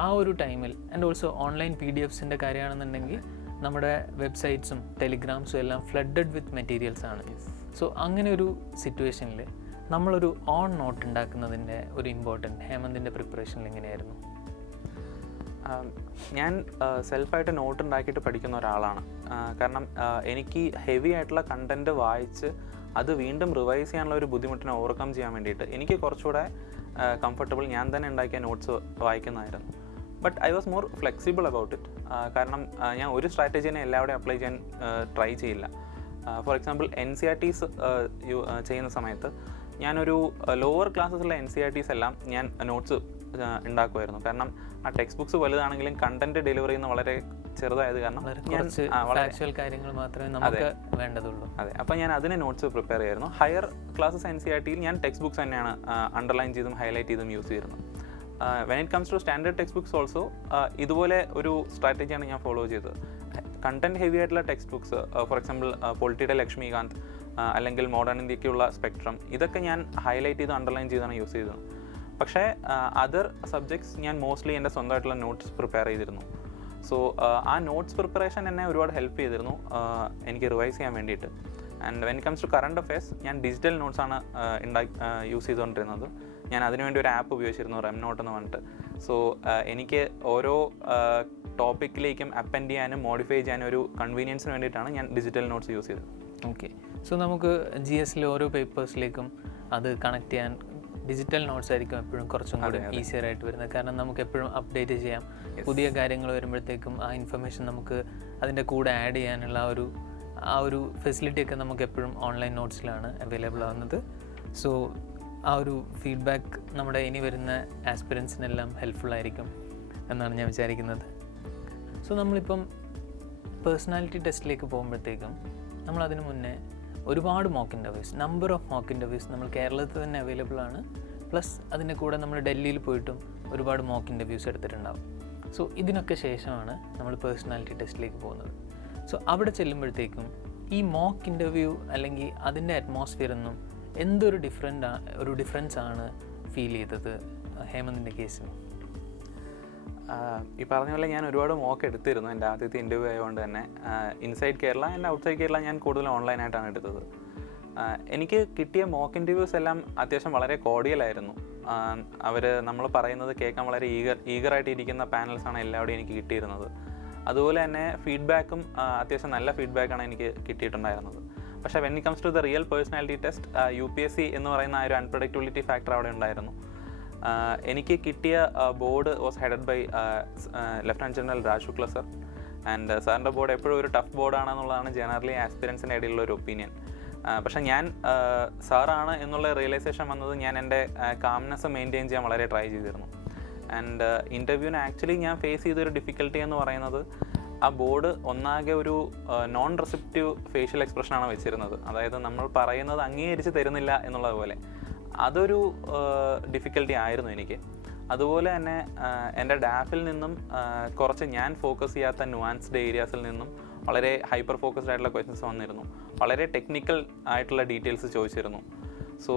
ആ ഒരു ടൈമിൽ ആൻഡ് ഓൾസോ ഓൺലൈൻ PDFസിൻ്റെ കാര്യമാണെന്നുണ്ടെങ്കിൽ നമ്മുടെ വെബ്സൈറ്റ്സും ടെലിഗ്രാംസും എല്ലാം ഫ്ലഡഡ് വിത്ത് മെറ്റീരിയൽസ് ആണ്. സോ അങ്ങനെ ഒരു സിറ്റുവേഷനിൽ നമ്മളൊരു ഓൺ നോട്ട് ഉണ്ടാക്കുന്നതിൻ്റെ ഒരു ഇമ്പോർട്ടൻറ്റ് ഹേമന്തിൻ്റെ പ്രിപ്പറേഷനിൽ എങ്ങനെയായിരുന്നു? ഞാൻ സെൽഫായിട്ട് നോട്ട് ഉണ്ടാക്കിയിട്ട് പഠിക്കുന്ന ഒരാളാണ്. കാരണം എനിക്ക് ഹെവി ആയിട്ടുള്ള കണ്ടൻറ്റ് വായിച്ച് അത് വീണ്ടും റിവൈസ് ചെയ്യാനുള്ള ഒരു ബുദ്ധിമുട്ടിനെ ഓവർകം ചെയ്യാൻ വേണ്ടിയിട്ട് എനിക്ക് കുറച്ചുകൂടെ കംഫർട്ടബിൾ ഞാൻ തന്നെ ഉണ്ടാക്കിയ നോട്ട്സ് വായിക്കുന്നതായിരുന്നു. But I was more flexible about it. കാരണം ഞാൻ ഒരു സ്ട്രാറ്റജീനെ എല്ലാവരുടെയും അപ്ലൈ ചെയ്യാൻ ട്രൈ ചെയ്യില്ല. ഫോർ എക്സാമ്പിൾ NCERTs ചെയ്യുന്ന സമയത്ത് ഞാനൊരു ലോവർ ക്ലാസ്സസിലെ NCERTs എല്ലാം ഞാൻ നോട്ട്സ് ഉണ്ടാക്കുമായിരുന്നു. കാരണം ആ ടെക്സ്റ്റ് ബുക്സ് വലുതാണെങ്കിലും കണ്ടൻറ്റ് ഡെലിവർ ചെയ്യുന്ന വളരെ ചെറുതായത് കാരണം കുറച്ച് ഫാക്ച്വൽ കാര്യങ്ങൾ മാത്രമേ നമുക്ക് വേണ്ടതുള്ളൂ. അതെ, അപ്പോൾ ഞാൻ അതിന് നോട്ട്സ് പ്രിപ്പയർ ചെയ്യായിരുന്നു. ഹയർ ക്ലാസ്സസ് NCERT ഞാൻ ടെക്സ്റ്റ് ബുക്സ് തന്നെയാണ് അണ്ടർലൈൻ ചെയ്തും ഹൈലൈറ്റ് ചെയ്തും യൂസ് ചെയ്യുന്നത്. When it comes to standard text books also ഇതുപോലെ ഒരു സ്ട്രാറ്റജിയാണ് ഞാൻ ഫോളോ ചെയ്തത്. കണ്ടന്റ് ഹെവി ആയിട്ടുള്ള ടെക്സ്റ്റ് ബുക്സ്, ഫോർ എക്സാമ്പിൾ പൊളിറ്റിയുടെ ലക്ഷ്മികാന്ത് അല്ലെങ്കിൽ മോഡേൺ ഇന്ത്യക്കുള്ള സ്പെക്ട്രം, ഇതൊക്കെ ഞാൻ ഹൈലൈറ്റ് ചെയ്ത് അണ്ടർലൈൻ ചെയ്താണ് യൂസ് ചെയ്തത്. പക്ഷേ അതർ സബ്ജക്ട്സ് ഞാൻ മോസ്റ്റ്ലി എൻ്റെ സ്വന്തമായിട്ടുള്ള നോട്ട്സ് പ്രിപ്പയർ ചെയ്തിരുന്നു. സോ ആ നോട്ട്സ് പ്രിപ്പറേഷൻ എന്നെ ഒരുപാട് ഹെൽപ്പ് ചെയ്തിരുന്നു എനിക്ക് റിവൈസ് ചെയ്യാൻ വേണ്ടിയിട്ട്. And when comes to current affairs ഞാൻ ഡിജിറ്റൽ നോട്ട്സാണ് യൂസ് ചെയ്തുകൊണ്ടിരുന്നത്. ഞാൻ അതിനുവേണ്ടി ഒരു ആപ്പ് ഉപയോഗിച്ചിരുന്നു, റെംനോട്ട് എന്ന് പറഞ്ഞിട്ട്. സോ എനിക്ക് ഓരോ ടോപ്പിക്കിലേക്കും അപ്പെൻഡ് ചെയ്യാനും മോഡിഫൈ ചെയ്യാനും ഒരു കൺവീനിയൻസിന് വേണ്ടിയിട്ടാണ് ഞാൻ ഡിജിറ്റൽ നോട്ട്സ് യൂസ് ചെയ്തത്. ഓക്കെ, സോ നമുക്ക് GSലെ ഓരോ പേപ്പേഴ്സിലേക്കും അത് കണക്ട് ചെയ്യാൻ ഡിജിറ്റൽ നോട്ട്സ് ആയിരിക്കും എപ്പോഴും കുറച്ചും കൂടി ഈസിയർ ആയിട്ട് വരുന്നത്. കാരണം നമുക്ക് എപ്പോഴും അപ്ഡേറ്റ് ചെയ്യാം. പുതിയ കാര്യങ്ങൾ വരുമ്പോഴത്തേക്കും ആ ഇൻഫർമേഷൻ നമുക്ക് അതിൻ്റെ കൂടെ ആഡ് ചെയ്യാനുള്ള ആ ഒരു ഫെസിലിറ്റി ഒക്കെ നമുക്ക് എപ്പോഴും ഓൺലൈൻ നോട്ട്സിലാണ് അവൈലബിൾ ആവുന്നത്. സോ ആ ഒരു ഫീഡ്ബാക്ക് നമ്മുടെ ഇനി വരുന്ന ആസ്പിറൻസിനെല്ലാം ഹെൽപ്ഫുൾ ആയിരിക്കും എന്നാണ് ഞാൻ വിചാരിക്കുന്നത്. സോ നമ്മളിപ്പം പേഴ്സണാലിറ്റി ടെസ്റ്റിലേക്ക് പോകുമ്പോഴത്തേക്കും നമ്മളതിന് മുന്നേ ഒരുപാട് mock interviews, number of mock interviews നമ്മൾ കേരളത്തിൽ തന്നെ അവൈലബിൾ ആണ്. പ്ലസ് അതിൻ്റെ കൂടെ നമ്മൾ ഡൽഹിയിൽ പോയിട്ടും ഒരുപാട് മോക്ക് ഇൻ്റർവ്യൂസ് എടുത്തിട്ടുണ്ടാവും. സോ ഇതിനൊക്കെ ശേഷമാണ് നമ്മൾ പേഴ്സണാലിറ്റി ടെസ്റ്റിലേക്ക് പോകുന്നത്. സോ അവിടെ ചെല്ലുമ്പോഴത്തേക്കും ഈ മോക്ക് ഇൻ്റർവ്യൂ അല്ലെങ്കിൽ അതിൻ്റെ അറ്റ്മോസ്ഫിയർ ഒന്നും എന്തൊരു ഡിഫറൻസ് ആണ് ഫീൽ ചെയ്തത് ഹേമന്തിൻ്റെ കേസിൽ? ഈ പറഞ്ഞ പോലെ ഞാൻ ഒരുപാട് മോക്ക് എടുത്തിരുന്നു എൻ്റെ ആദ്യത്തെ ഇൻ്റർവ്യൂ ആയതുകൊണ്ട് തന്നെ. Inside Kerala and outside Kerala ഞാൻ കൂടുതലും ഓൺലൈനായിട്ടാണ് എടുത്തത്. എനിക്ക് കിട്ടിയ മോക്ക് ഇൻ്റർവ്യൂസ് എല്ലാം അത്യാവശ്യം വളരെ കോഡിയലായിരുന്നു. അവർ നമ്മൾ പറയുന്നത് കേൾക്കാൻ വളരെ ഈഗറായിട്ട് ഇരിക്കുന്ന പാനൽസാണ് എല്ലാവരുടെയും എനിക്ക് കിട്ടിയിരുന്നത്. അതുപോലെ തന്നെ ഫീഡ്ബാക്കും അത്യാവശ്യം നല്ല ഫീഡ്ബാക്കാണ് എനിക്ക് കിട്ടിയിട്ടുണ്ടായിരുന്നത്. പക്ഷേ when it comes to the real personality test, UPSC എന്ന് പറയുന്ന ആ ഒരു അൺപ്രഡിക്റ്റബിലിറ്റി ഫാക്ടർ അവിടെ ഉണ്ടായിരുന്നു. എനിക്ക് കിട്ടിയ board was headed by lieutenant general Raj Shukla sir. And സാറിൻ്റെ ബോർഡ് എപ്പോഴും ഒരു ടഫ് ബോർഡാണെന്നുള്ളതാണ് ജനറലി ആസ്പിറൻസിൻ്റെ ഇടയിലുള്ള ഒരു ഒപ്പീനിയൻ. പക്ഷേ ഞാൻ സാറാണ് എന്നുള്ള റിയലൈസേഷൻ വന്നത് ഞാൻ എൻ്റെ കാംനെസ് മെയിൻറ്റെയിൻ ചെയ്യാൻ വളരെ ട്രൈ ചെയ്തിരുന്നു. ആൻഡ് ഇൻ്റർവ്യൂവിന് ആക്ച്വലി ഞാൻ ഫേസ് ചെയ്തൊരു ഡിഫിക്കൽട്ടി എന്ന് പറയുന്നത് ആ ബോർഡ് ഒന്നാകെ ഒരു നോൺ റെസിപ്റ്റീവ് ഫേഷ്യൽ എക്സ്പ്രഷനാണ് വെച്ചിരുന്നത്. അതായത് നമ്മൾ പറയുന്നത് അംഗീകരിച്ച് തരുന്നില്ല എന്നുള്ളതുപോലെ അതൊരു ഡിഫിക്കൽട്ടി ആയിരുന്നു എനിക്ക്. അതുപോലെ തന്നെ എൻ്റെ ഡാഫിൽ നിന്നും കുറച്ച് ഞാൻ ഫോക്കസ് ചെയ്യാത്ത നുവാൻസ്ഡ് ഏരിയാസിൽ നിന്നും വളരെ ഹൈപ്പർ ഫോക്കസ്ഡ് ആയിട്ടുള്ള ക്വസ്റ്റ്യൻസ് വന്നിരുന്നു. വളരെ ടെക്നിക്കൽ ആയിട്ടുള്ള ഡീറ്റെയിൽസ് ചോദിച്ചിരുന്നു. സോ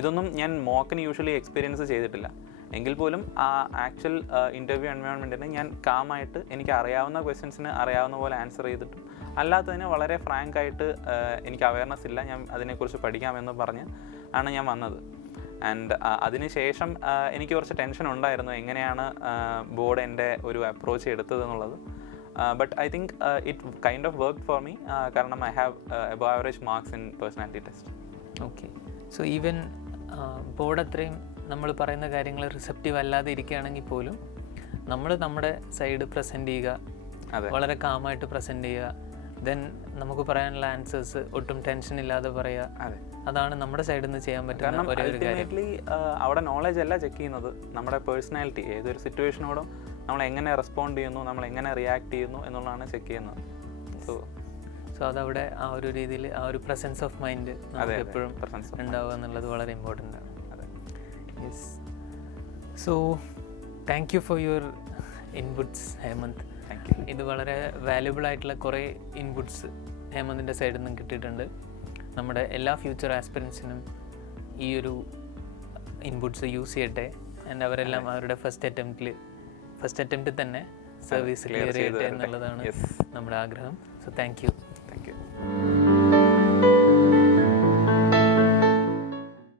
ഇതൊന്നും ഞാൻ മോക്കിന് യൂഷ്വലി എക്സ്പീരിയൻസ് ചെയ്തിട്ടില്ല. എങ്കിൽ പോലും ആ ആക്ച്വൽ ഇൻ്റർവ്യൂ എൻവയോൺമെൻറ്റിന് ഞാൻ കാമായിട്ട് എനിക്ക് അറിയാവുന്ന ക്വസ്റ്റ്യൻസിന് അറിയാവുന്ന പോലെ ആൻസർ ചെയ്തിട്ടും അല്ലാത്തതിന് വളരെ ഫ്രാങ്ക് ആയിട്ട് എനിക്ക് അവയർനെസ് ഇല്ല, ഞാൻ അതിനെക്കുറിച്ച് പഠിക്കാമെന്ന് പറഞ്ഞ് ആണ് ഞാൻ വന്നത്. ആൻഡ് അതിനുശേഷം എനിക്ക് കുറച്ച് ടെൻഷൻ ഉണ്ടായിരുന്നു എങ്ങനെയാണ് ബോർഡ് എൻ്റെ ഒരു അപ്രോച്ച് എടുത്തത് എന്നുള്ളത്. But I think it kind of work for me, കാരണം I have above average marks in personality test. Okay, so even board അത്രയും നമ്മൾ പറയുന്ന കാര്യങ്ങൾ റിസപ്റ്റീവ് അല്ലാതെ ഇരിക്കുകയാണെങ്കിൽ പോലും നമ്മൾ നമ്മുടെ സൈഡ് പ്രസൻറ്റ് ചെയ്യുക, വളരെ കാമായിട്ട് പ്രസൻറ്റ് ചെയ്യുക, ദെൻ നമുക്ക് പറയാനുള്ള ആൻസേഴ്സ് ഒട്ടും ടെൻഷൻ ഇല്ലാതെ പറയുക. അതാണ് നമ്മുടെ സൈഡിൽ നിന്ന് ചെയ്യാൻ പറ്റുന്ന ഒരേ ഒരു കാര്യം. അവിടെ നോളജ് അല്ല ചെക്ക് ചെയ്യുന്നത്, നമ്മുടെ പേഴ്സണാലിറ്റി, ഏതൊരു സിറ്റുവേഷനോടും നമ്മൾ എങ്ങനെ റെസ്പോണ്ട് ചെയ്യുന്നു, നമ്മൾ എങ്ങനെ റിയാക്ട് ചെയ്യുന്നു എന്നുള്ളതാണ് ചെക്ക് ചെയ്യുന്നത്. സോ അതവിടെ ആ ഒരു രീതിയിൽ ആ ഒരു പ്രസൻസ് ഓഫ് മൈൻഡ് നമുക്ക് എപ്പോഴും ഉണ്ടാവുക എന്നുള്ളത് വളരെ ഇമ്പോർട്ടൻ്റ് ആണ്. Yes, so thank you for your inputs Hemant. ഇത് വളരെ വാല്യുബിൾ ആയിട്ടുള്ള കുറേ ഇൻപുട്സ് ഹേമന്തിൻ്റെ സൈഡിൽ നിന്നും കിട്ടിയിട്ടുണ്ട്. നമ്മുടെ എല്ലാ ഫ്യൂച്ചർ ആസ്പിറൻസിനും ഈ ഒരു ഇൻപുട്സ് യൂസ് ചെയ്യട്ടെ. ആൻഡ് അവരെല്ലാം അവരുടെ ഫസ്റ്റ് അറ്റംപ്റ്റിൽ തന്നെ സർവീസ് ക്ലിയർ ചെയ്യട്ടെ എന്നുള്ളതാണ് നമ്മുടെ ആഗ്രഹം. So thank U.